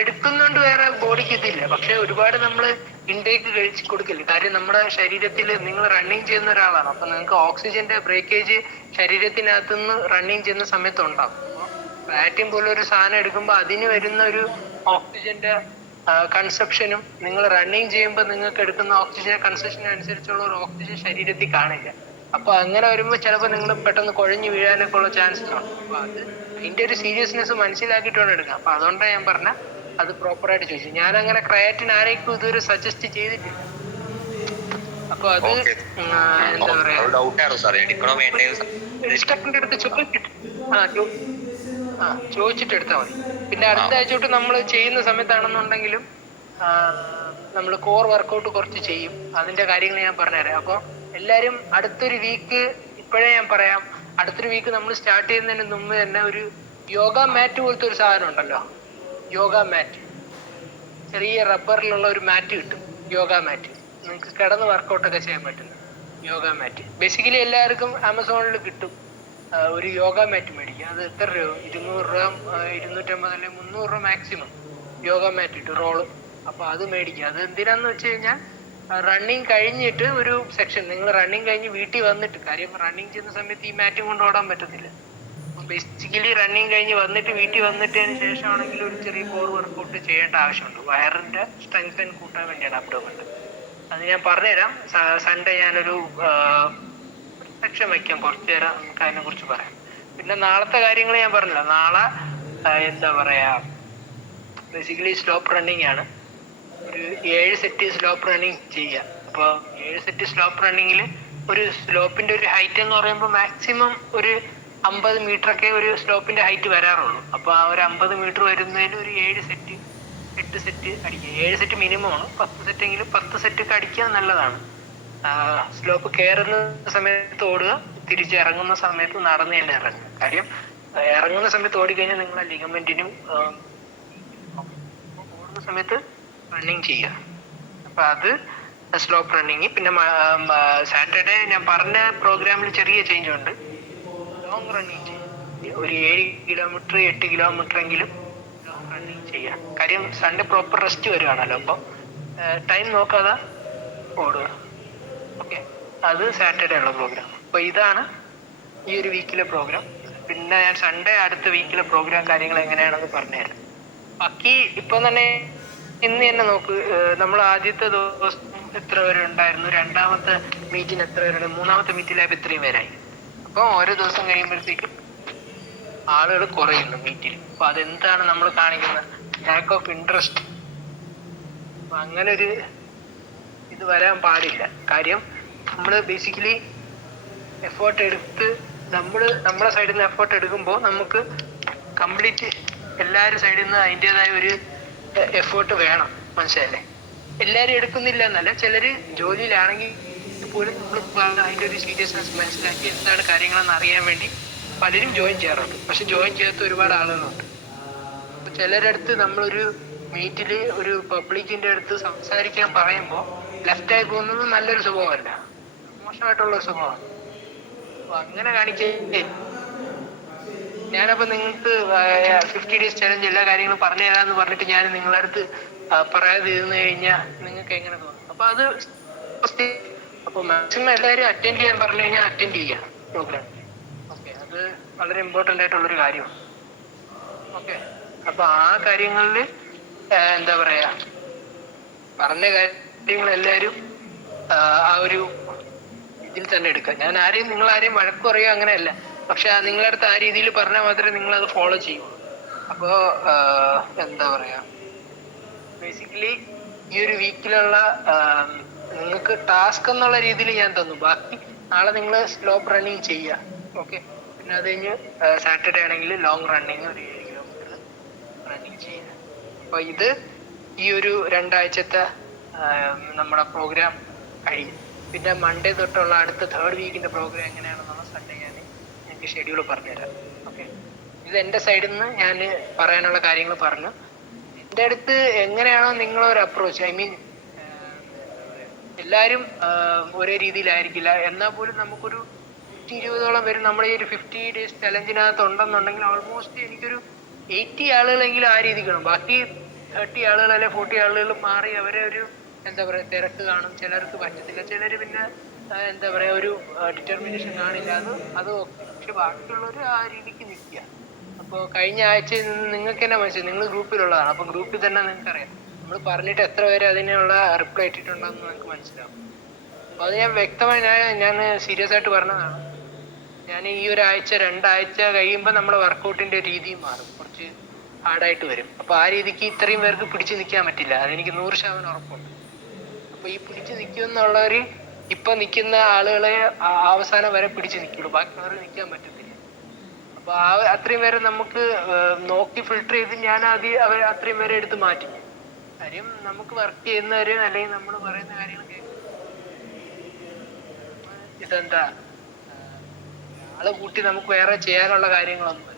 എടുക്കുന്നോണ്ട് വേറെ ബോഡിക്ക് ഇതില്ല. പക്ഷെ ഒരുപാട് നമ്മൾ ഇൻടേക്ക് കഴിച്ച് കൊടുക്കില്ല. കാര്യം നമ്മുടെ ശരീരത്തിൽ നിങ്ങൾ റണ്ണിങ് ചെയ്യുന്ന ഒരാളാണ്. അപ്പൊ നിങ്ങൾക്ക് ഓക്സിജന്റെ ബ്രേക്കേജ് ശരീരത്തിനകത്തുനിന്ന് റണ്ണിങ് ചെയ്യുന്ന സമയത്ത് ഉണ്ടാവും. ഫാറ്റിൻ പോലെ ഒരു സാധനം എടുക്കുമ്പോൾ അതിന് വരുന്ന ഒരു ഓക്സിജന്റെ കൺസപ്ഷനും നിങ്ങൾ റണ്ണിങ് ചെയ്യുമ്പോൾ നിങ്ങൾക്ക് എടുക്കുന്ന ഓക്സിജൻ കൺസപ്ഷൻ അനുസരിച്ചുള്ള ഒരു ഓക്സിജൻ ശരീരത്തിൽ കാണില്ല. അപ്പൊ അങ്ങനെ വരുമ്പോൾ ചിലപ്പോൾ നിങ്ങൾ പെട്ടെന്ന് കുഴഞ്ഞു വീഴാനൊക്കെ ഉള്ള ചാൻസ് കാണും. അപ്പൊ അത് അതിന്റെ ഒരു സീരിയസ്നെസ് മനസ്സിലാക്കിയിട്ടാണ് എടുക്കുക. അപ്പൊ അതുകൊണ്ടാണ് ഞാൻ പറഞ്ഞ അത് പ്രോപ്പറായിട്ട് ചോദിച്ചു. ഞാൻ അങ്ങനെ ക്രയാറ്റിൻ ആരേക്കും ഇതുവരെ സജസ്റ്റ് ചെയ്തിട്ടില്ല. അപ്പൊ അത് എന്താ പറയാ ഇൻസ്ട്രക്ടറിന്റെ അടുത്ത് ചോദിച്ചിട്ട് എടുത്താൽ മതി. പിന്നെ അടുത്ത ആഴ്ച തൊട്ട് നമ്മൾ ചെയ്യുന്ന സമയത്താണെന്നുണ്ടെങ്കിലും നമ്മൾ കോർ വർക്കൗട്ട് കുറച്ച് ചെയ്യും. അതിന്റെ കാര്യങ്ങൾ ഞാൻ പറഞ്ഞുതരാം. അപ്പൊ എല്ലാരും അടുത്തൊരു വീക്ക്, ഇപ്പോഴേ ഞാൻ പറയാം, അടുത്തൊരു വീക്ക് നമ്മൾ സ്റ്റാർട്ട് ചെയ്യുന്നതിന് മുമ്പ് തന്നെ ഒരു യോഗ മാറ്റ് പോലത്തെ ഒരു സാധനം ഉണ്ടല്ലോ, യോഗ മാറ്റ്, ചെറിയ റബ്ബറിലുള്ള ഒരു മാറ്റ് കിട്ടും. യോഗ മാറ്റ്. നിങ്ങൾക്ക് കിടന്ന് വർക്കൗട്ടൊക്കെ ചെയ്യാൻ പറ്റുന്ന യോഗ മാറ്റ്. ബേസിക്കലി എല്ലാവർക്കും ആമസോണിൽ കിട്ടും. ഒരു യോഗ മാറ്റ് മേടിക്കുക. അത് എത്ര രൂപ? 200 രൂപ, 250 അല്ലെങ്കിൽ 300 രൂപ മാക്സിമം യോഗ മാറ്റ് ഇട്ട് റോള്. അപ്പോൾ അത് മേടിക്കുക. അത് എന്തിനാന്ന് വെച്ച് കഴിഞ്ഞാൽ റണ്ണിങ് കഴിഞ്ഞിട്ട് ഒരു സെക്ഷൻ, നിങ്ങൾ റണ്ണിങ് കഴിഞ്ഞ് വീട്ടിൽ വന്നിട്ട്, കാര്യം റണ്ണിങ് ചെയ്യുന്ന സമയത്ത് ഈ മാറ്റും കൊണ്ട് ഓടാൻ പറ്റത്തില്ല. ബേസിക്കലി റണ്ണിങ് കഴിഞ്ഞ് വന്നിട്ട് വീട്ടിൽ വന്നിട്ടതിന് ശേഷമാണെങ്കിൽ ഒരു ചെറിയ കോർ വർക്കൗട്ട് ചെയ്യേണ്ട ആവശ്യമുണ്ട്. വയറിന്റെ സ്ട്രെങ്ത് കൂട്ടാൻ വേണ്ടിയാണ് അബ്ഡോമൻ്റെ. അത് ഞാൻ പറഞ്ഞുതരാം. സൺഡേ ഞാനൊരു സെക്ഷൻ വയ്ക്കാം, കുറച്ച് നേരം നമുക്ക് അതിനെ കുറിച്ച് പറയാം. പിന്നെ നാളത്തെ കാര്യങ്ങൾ ഞാൻ പറഞ്ഞില്ല. നാളെ എന്താ പറയാ, ബേസിക്കലി സ്ലോപ്പ് റണ്ണിങ് ആണ്. ഒരു 7 സെറ്റ് സ്ലോപ്പ് റണ്ണിങ് ചെയ്യുക. അപ്പോൾ 7 സെറ്റ് സ്ലോപ്പ് റണ്ണിങ്ങിൽ ഒരു സ്ലോപ്പിന്റെ ഒരു ഹൈറ്റ് എന്ന് പറയുമ്പോൾ മാക്സിമം ഒരു 50 മീറ്ററൊക്കെ ഒരു സ്ലോപ്പിന്റെ ഹൈറ്റ് വരാറുള്ളൂ. അപ്പോൾ ആ ഒരു 50 മീറ്റർ വരുന്നതിൽ ഒരു 7 സെറ്റ് 8 സെറ്റ് അടിക്കുക. 7 സെറ്റ് മിനിമമാണ്. 10 സെറ്റെങ്കിലും 10 സെറ്റൊക്കെ അടിക്കുക നല്ലതാണ്. സ്ലോപ്പ് കയറുന്ന സമയത്ത് ഓടുക, തിരിച്ചിറങ്ങുന്ന സമയത്ത് നടന്ന് തന്നെ ഇറങ്ങുക. കാര്യം ഇറങ്ങുന്ന സമയത്ത് ഓടിക്കഴിഞ്ഞാൽ നിങ്ങളെ ലിഗമെന്റിനും ഓടുന്ന സമയത്ത് റണ്ണിങ് ചെയ്യുക. അപ്പം അത് സ്ലോപ്പ് റണ്ണിങ്. പിന്നെ സാറ്റർഡേ ഞാൻ പറഞ്ഞ പ്രോഗ്രാമിൽ ചെറിയ ചേഞ്ച് ഉണ്ട്. ലോങ് റണ്ണിങ് ചെയ്യുക. ഒരു 7 കിലോമീറ്റർ 8 കിലോമീറ്റർ എങ്കിലും ലോങ് റണ്ണിങ് ചെയ്യുക. കാര്യം സൺഡേ പ്രോപ്പർ റെസ്റ്റ് വരുവാണല്ലോ. അപ്പം ടൈം നോക്കാതെ ഓടുക. ഓക്കെ, അത് സാറ്റർഡേ ഉള്ള പ്രോഗ്രാം. അപ്പോൾ ഇതാണ് ഈ ഒരു വീക്കിലെ പ്രോഗ്രാം. പിന്നെ ഞാൻ സൺഡേ അടുത്ത വീക്കിലെ പ്രോഗ്രാം കാര്യങ്ങൾ എങ്ങനെയാണെന്ന് പറഞ്ഞുതരാം. ബാക്കി ഇപ്പം തന്നെ ഇന്ന് തന്നെ നോക്ക്. നമ്മൾ ആദ്യത്തെ ദിവസം എത്ര പേര് ഉണ്ടായിരുന്നു, രണ്ടാമത്തെ മീറ്റിന് എത്ര പേരുണ്ട്, മൂന്നാമത്തെ മീറ്റിലായപ്പോൾ ഇത്രയും പേരായി. അപ്പോൾ ഓരോ ദിവസം കഴിയുമ്പോഴത്തേക്കും ആളുകൾ കുറയുന്നു മീറ്റിൽ. അപ്പോൾ അതെന്താണ് നമ്മൾ കാണിക്കുന്നത്? Lack of interest. അപ്പം അങ്ങനെ ഒരു ഇത് വരാൻ പാടില്ല. കാര്യം നമ്മൾ ബേസിക്കലി എഫേർട്ട് എടുത്ത് നമ്മുടെ സൈഡിൽ നിന്ന് എഫേർട്ട് എടുക്കുമ്പോൾ നമുക്ക് കംപ്ലീറ്റ് എല്ലാവരും സൈഡിൽ നിന്ന് അതിൻ്റെതായ ഒരു എഫേർട്ട് വേണം. മനസ്സിലല്ലേ? എല്ലാവരും എടുക്കുന്നില്ല എന്നല്ല, ചിലർ ജോലിയിലാണെങ്കിൽ പോലും നമ്മൾ അതിൻ്റെ ഒരു സീരിയസ്നെസ് മനസ്സിലാക്കി എന്താണ് കാര്യങ്ങളെന്ന് അറിയാൻ വേണ്ടി പലരും ജോയിൻ ചെയ്യാറുണ്ട്. പക്ഷെ ജോയിൻ ചെയ്യാത്ത ഒരുപാട് ആളുകളുണ്ട്. അപ്പോൾ ചിലരുടെ അടുത്ത് നമ്മളൊരു മീറ്റിൽ ഒരു പബ്ലിക്കിൻ്റെ അടുത്ത് സംസാരിക്കാൻ പറയുമ്പോൾ ലെഫ്റ്റായി പോകുന്നത് നല്ലൊരു സ്വഭാവമല്ല, മോശമായിട്ടുള്ള ഒരു സ്വഭാവമാണ്. അപ്പോൾ അങ്ങനെ കാണിക്കേ. ഞാനപ്പോൾ നിങ്ങൾക്ക് 50 days ചലഞ്ച് എല്ലാ കാര്യങ്ങളും പറഞ്ഞു തരാമെന്ന് പറഞ്ഞിട്ട് ഞാൻ നിങ്ങളുടെ അടുത്ത് പറയാതെ ഇരുന്ന് കഴിഞ്ഞാൽ നിങ്ങൾക്ക് എങ്ങനെ തോന്നും? അപ്പോൾ അത് അപ്പോൾ മാക്സിമം എല്ലാവരും അറ്റൻഡ് ചെയ്യാൻ പറഞ്ഞു കഴിഞ്ഞാൽ അറ്റൻഡ് ചെയ്യാം പ്രോഗ്രാം. ഓക്കെ, അത് വളരെ ഇമ്പോർട്ടൻ്റ് ആയിട്ടുള്ളൊരു കാര്യമാണ്. ഓക്കെ, അപ്പോൾ ആ കാര്യങ്ങളിൽ എന്താ പറയുക, പറഞ്ഞ കാര്യങ്ങളെല്ലാവരും ആ ഒരു ഇതിൽ തന്നെ എടുക്കുക. ഞാൻ നിങ്ങളാരെയും വഴക്ക് പറയുക അങ്ങനെയല്ല. പക്ഷെ നിങ്ങളുടെ അടുത്ത് ആ രീതിയിൽ പറഞ്ഞാൽ മാത്രമേ നിങ്ങളത് ഫോളോ ചെയ്യൂ. അപ്പോൾ എന്താ പറയുക, ബേസിക്കലി ഈ ഒരു വീക്കിലുള്ള നിങ്ങൾക്ക് ടാസ്ക് എന്നുള്ള രീതിയിൽ ഞാൻ തന്നു. ബാക്കി നാളെ നിങ്ങൾ സ്ലോപ്പ് റണ്ണിങ് ചെയ്യുക. ഓക്കെ, പിന്നെ അത് കഴിഞ്ഞ് സാറ്റർഡേ ആണെങ്കിൽ ലോങ് റണ്ണിങ് ഒരു 7 കിലോമീറ്റർ റണ്ണിങ് ചെയ്യുക. അപ്പോൾ ഇത് ഈ ഒരു 2 ആഴ്ചത്തെ നമ്മുടെ പ്രോഗ്രാം കഴിയും. പിന്നെ മൺഡേ തൊട്ടുള്ള അടുത്ത 3rd വീക്കിൻ്റെ പ്രോഗ്രാം എങ്ങനെയാണെന്നുള്ള സൺഡേ ഞാൻ എനിക്ക് ഷെഡ്യൂൾ പറഞ്ഞുതരാം. ഓക്കെ, ഇത് എൻ്റെ സൈഡിൽ നിന്ന് ഞാൻ പറയാനുള്ള കാര്യങ്ങൾ പറഞ്ഞു. എൻ്റെ അടുത്ത് എങ്ങനെയാണോ നിങ്ങളൊരു അപ്രോച്ച്, ഐ മീൻ എല്ലാവരും ഒരേ രീതിയിലായിരിക്കില്ല. എന്നാൽ പോലും നമുക്കൊരു 120ഓളം വരും നമ്മുടെ ഈ ഒരു 50 days ചലഞ്ചിനകത്ത് ഉണ്ടെന്നുണ്ടെങ്കിൽ ഓൾമോസ്റ്റ് എനിക്കൊരു 80 ആളുകളെങ്കിലും ആ രീതിക്ക് കാണും. ബാക്കി 30 ആളുകൾ അല്ലെ 40 ആളുകൾ മാറി അവരെ ഒരു എന്താ പറയുക തിരക്ക് കാണും. ചിലർക്ക് പറ്റത്തില്ല, ചിലർ പിന്നെ എന്താ പറയുക ഒരു ഡിറ്റർമിനേഷൻ കാണില്ല. അത് ഓക്കെ. പക്ഷെ ബാക്കിയുള്ളവർ ആ രീതിക്ക് നിൽക്കുക. അപ്പോൾ കഴിഞ്ഞ ആഴ്ചയിൽ നിന്ന് നിങ്ങൾക്ക് തന്നെ മനസ്സിലായി, നിങ്ങൾ ഗ്രൂപ്പിലുള്ളതാണ്. അപ്പോൾ ഗ്രൂപ്പിൽ തന്നെ നിങ്ങൾക്കറിയാം നമ്മൾ പറഞ്ഞിട്ട് എത്ര പേര് അതിനുള്ള റിപ്ലൈ ഇട്ടിട്ടുണ്ടെന്ന് നിങ്ങൾക്ക് മനസ്സിലാവും. അപ്പോൾ അത് ഞാൻ വ്യക്തമായി ഞാൻ സീരിയസ് ആയിട്ട് പറഞ്ഞതാണ്. ഞാൻ ഈ ഒരാഴ്ച 2 ആഴ്ച കഴിയുമ്പോൾ നമ്മുടെ വർക്കൗട്ടിൻ്റെ രീതിയും മാറും, കുറച്ച് ഹാർഡായിട്ട് വരും. അപ്പോൾ ആ രീതിക്ക് ഇത്രയും പേർക്ക് പിടിച്ച് നിൽക്കാൻ പറ്റില്ല, അതെനിക്ക് 100% ഉറപ്പുണ്ട്. അപ്പോൾ ഈ പിടിച്ച് നിൽക്കുമെന്നുള്ളവർ ഇപ്പം നിൽക്കുന്ന ആളുകളെ അവസാനം വരെ പിടിച്ച് നിൽക്കുള്ളൂ, ബാക്കിയുള്ളവർ നിൽക്കാൻ പറ്റത്തില്ല. അപ്പോൾ അത്രയും പേരെ നമുക്ക് നോക്കി ഫിൽട്ടർ ചെയ്ത് ഞാൻ അവർ അത്രയും പേരെ എടുത്ത് മാറ്റി. കാര്യം നമുക്ക് വർക്ക് ചെയ്യുന്നവര് അല്ലെങ്കിൽ നമ്മൾ പറയുന്ന കാര്യങ്ങൾ ഇതെന്താ ആളെ കൂട്ടി നമുക്ക് വേറെ ചെയ്യാനുള്ള കാര്യങ്ങളൊന്നും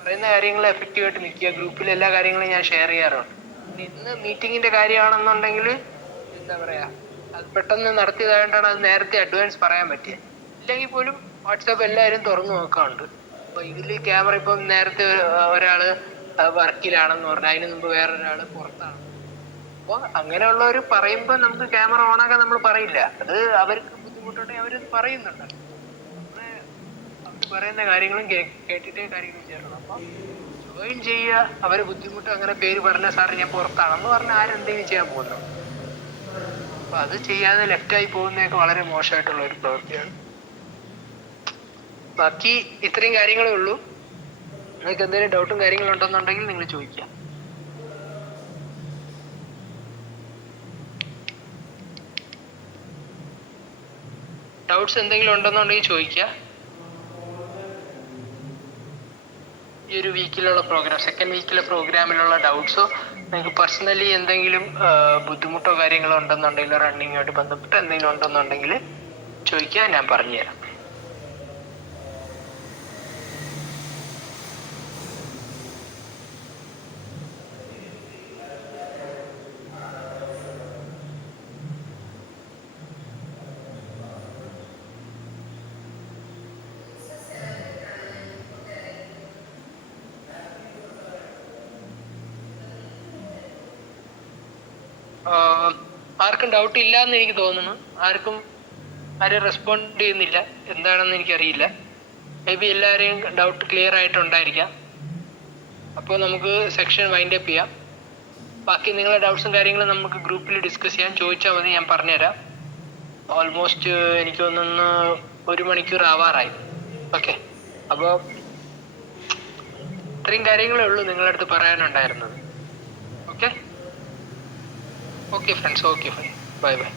പറയുന്ന കാര്യങ്ങൾ എഫക്റ്റീവായിട്ട് നിൽക്കുക. ഗ്രൂപ്പിൽ എല്ലാ കാര്യങ്ങളും ഞാൻ ഷെയർ ചെയ്യാറുണ്ട്. ഇന്ന് മീറ്റിങ്ങിന്റെ കാര്യമാണെന്നുണ്ടെങ്കിൽ എന്താ പറയാ, അത് പെട്ടെന്ന് നടത്തിയതായിട്ടാണ് അത് നേരത്തെ അഡ്വാൻസ് പറയാൻ പറ്റിയത്. ഇല്ലെങ്കിൽ പോലും വാട്സാപ്പ് എല്ലാവരും തുറന്നു നോക്കാറുണ്ട്. അപ്പൊ ഇതില് ക്യാമറ ഇപ്പം നേരത്തെ ഒരാള് വർക്കിലാണെന്ന് പറഞ്ഞാൽ അതിന് മുമ്പ് വേറൊരാള് പുറത്താണ്. അപ്പോൾ അങ്ങനെയുള്ളവർ പറയുമ്പോൾ നമുക്ക് ക്യാമറ ഓണാക്കാൻ നമ്മൾ പറയില്ല. അത് അവർക്ക് ബുദ്ധിമുട്ടുണ്ടെങ്കിൽ അവരത് പറയുന്നുണ്ട്. നമ്മള് അവർ പറയുന്ന കാര്യങ്ങളും കേട്ടിട്ടേ കാര്യങ്ങളും ചെയ്യണം. അപ്പം ജോയിൻ ചെയ്യുക, അവരെ ബുദ്ധിമുട്ട് അങ്ങനെ പേര് പറഞ്ഞ സാറ് ഞാൻ പുറത്താണെന്ന് പറഞ്ഞാൽ ആരെന്തെങ്കിലും ചെയ്യാൻ പോകുന്നു. അപ്പൊ അത് ചെയ്യാതെ ലെഫ്റ്റായി പോകുന്നതൊക്കെ വളരെ മോശമായിട്ടുള്ള ഒരു പ്രവൃത്തിയാണ്. ബാക്കി ഇത്രയും കാര്യങ്ങളേ ഉള്ളൂ. നിങ്ങൾക്ക് എന്തെങ്കിലും ഡൗട്ടും കാര്യങ്ങളും ഉണ്ടെന്നുണ്ടെങ്കിൽ നിങ്ങൾ ചോദിക്കാം. ഡൗട്ട്സ് എന്തെങ്കിലും ഉണ്ടെന്നുണ്ടെങ്കിൽ ചോദിക്കുക. ഈ ഒരു വീക്കിലുള്ള പ്രോഗ്രാം, സെക്കൻഡ് വീക്കിലെ പ്രോഗ്രാമിലുള്ള ഡൗട്ട്സോ നിങ്ങൾക്ക് പേഴ്സണലി എന്തെങ്കിലും ബുദ്ധിമുട്ടോ കാര്യങ്ങളോ ഉണ്ടെന്നുണ്ടെങ്കിൽ, റണ്ണിങ്ങുമായിട്ട് ബന്ധപ്പെട്ട് എന്തെങ്കിലും ഉണ്ടെന്നുണ്ടെങ്കിൽ ചോദിക്കുക, ഞാൻ പറഞ്ഞുതരാം. ആർക്കും ഡൗട്ട് ഇല്ല എന്ന് എനിക്ക് തോന്നുന്നു. ആരും റെസ്പോണ്ട് ചെയ്യുന്നില്ല. എന്താണെന്ന് എനിക്കറിയില്ല. മേ ബി എല്ലാവരെയും ഡൗട്ട് ക്ലിയർ ആയിട്ടുണ്ടായിരിക്കാം. അപ്പോൾ നമുക്ക് സെക്ഷൻ വൈൻഡ് അപ്പ് ചെയ്യാം. ബാക്കി നിങ്ങളുടെ ഡൗട്ട്സും കാര്യങ്ങളും നമുക്ക് ഗ്രൂപ്പിൽ ഡിസ്കസ് ചെയ്യാൻ ചോദിച്ചാൽ മതി, ഞാൻ പറഞ്ഞുതരാം. ഓൾമോസ്റ്റ് എനിക്ക് തോന്നുന്നു 1 മണിക്കൂർ ആവാറായി. ഓക്കെ, അപ്പോൾ ഇത്രയും കാര്യങ്ങളേ ഉള്ളൂ നിങ്ങളുടെ അടുത്ത് പറയാനുണ്ടായിരുന്നത്. Okay okay friends, okay fine, bye by.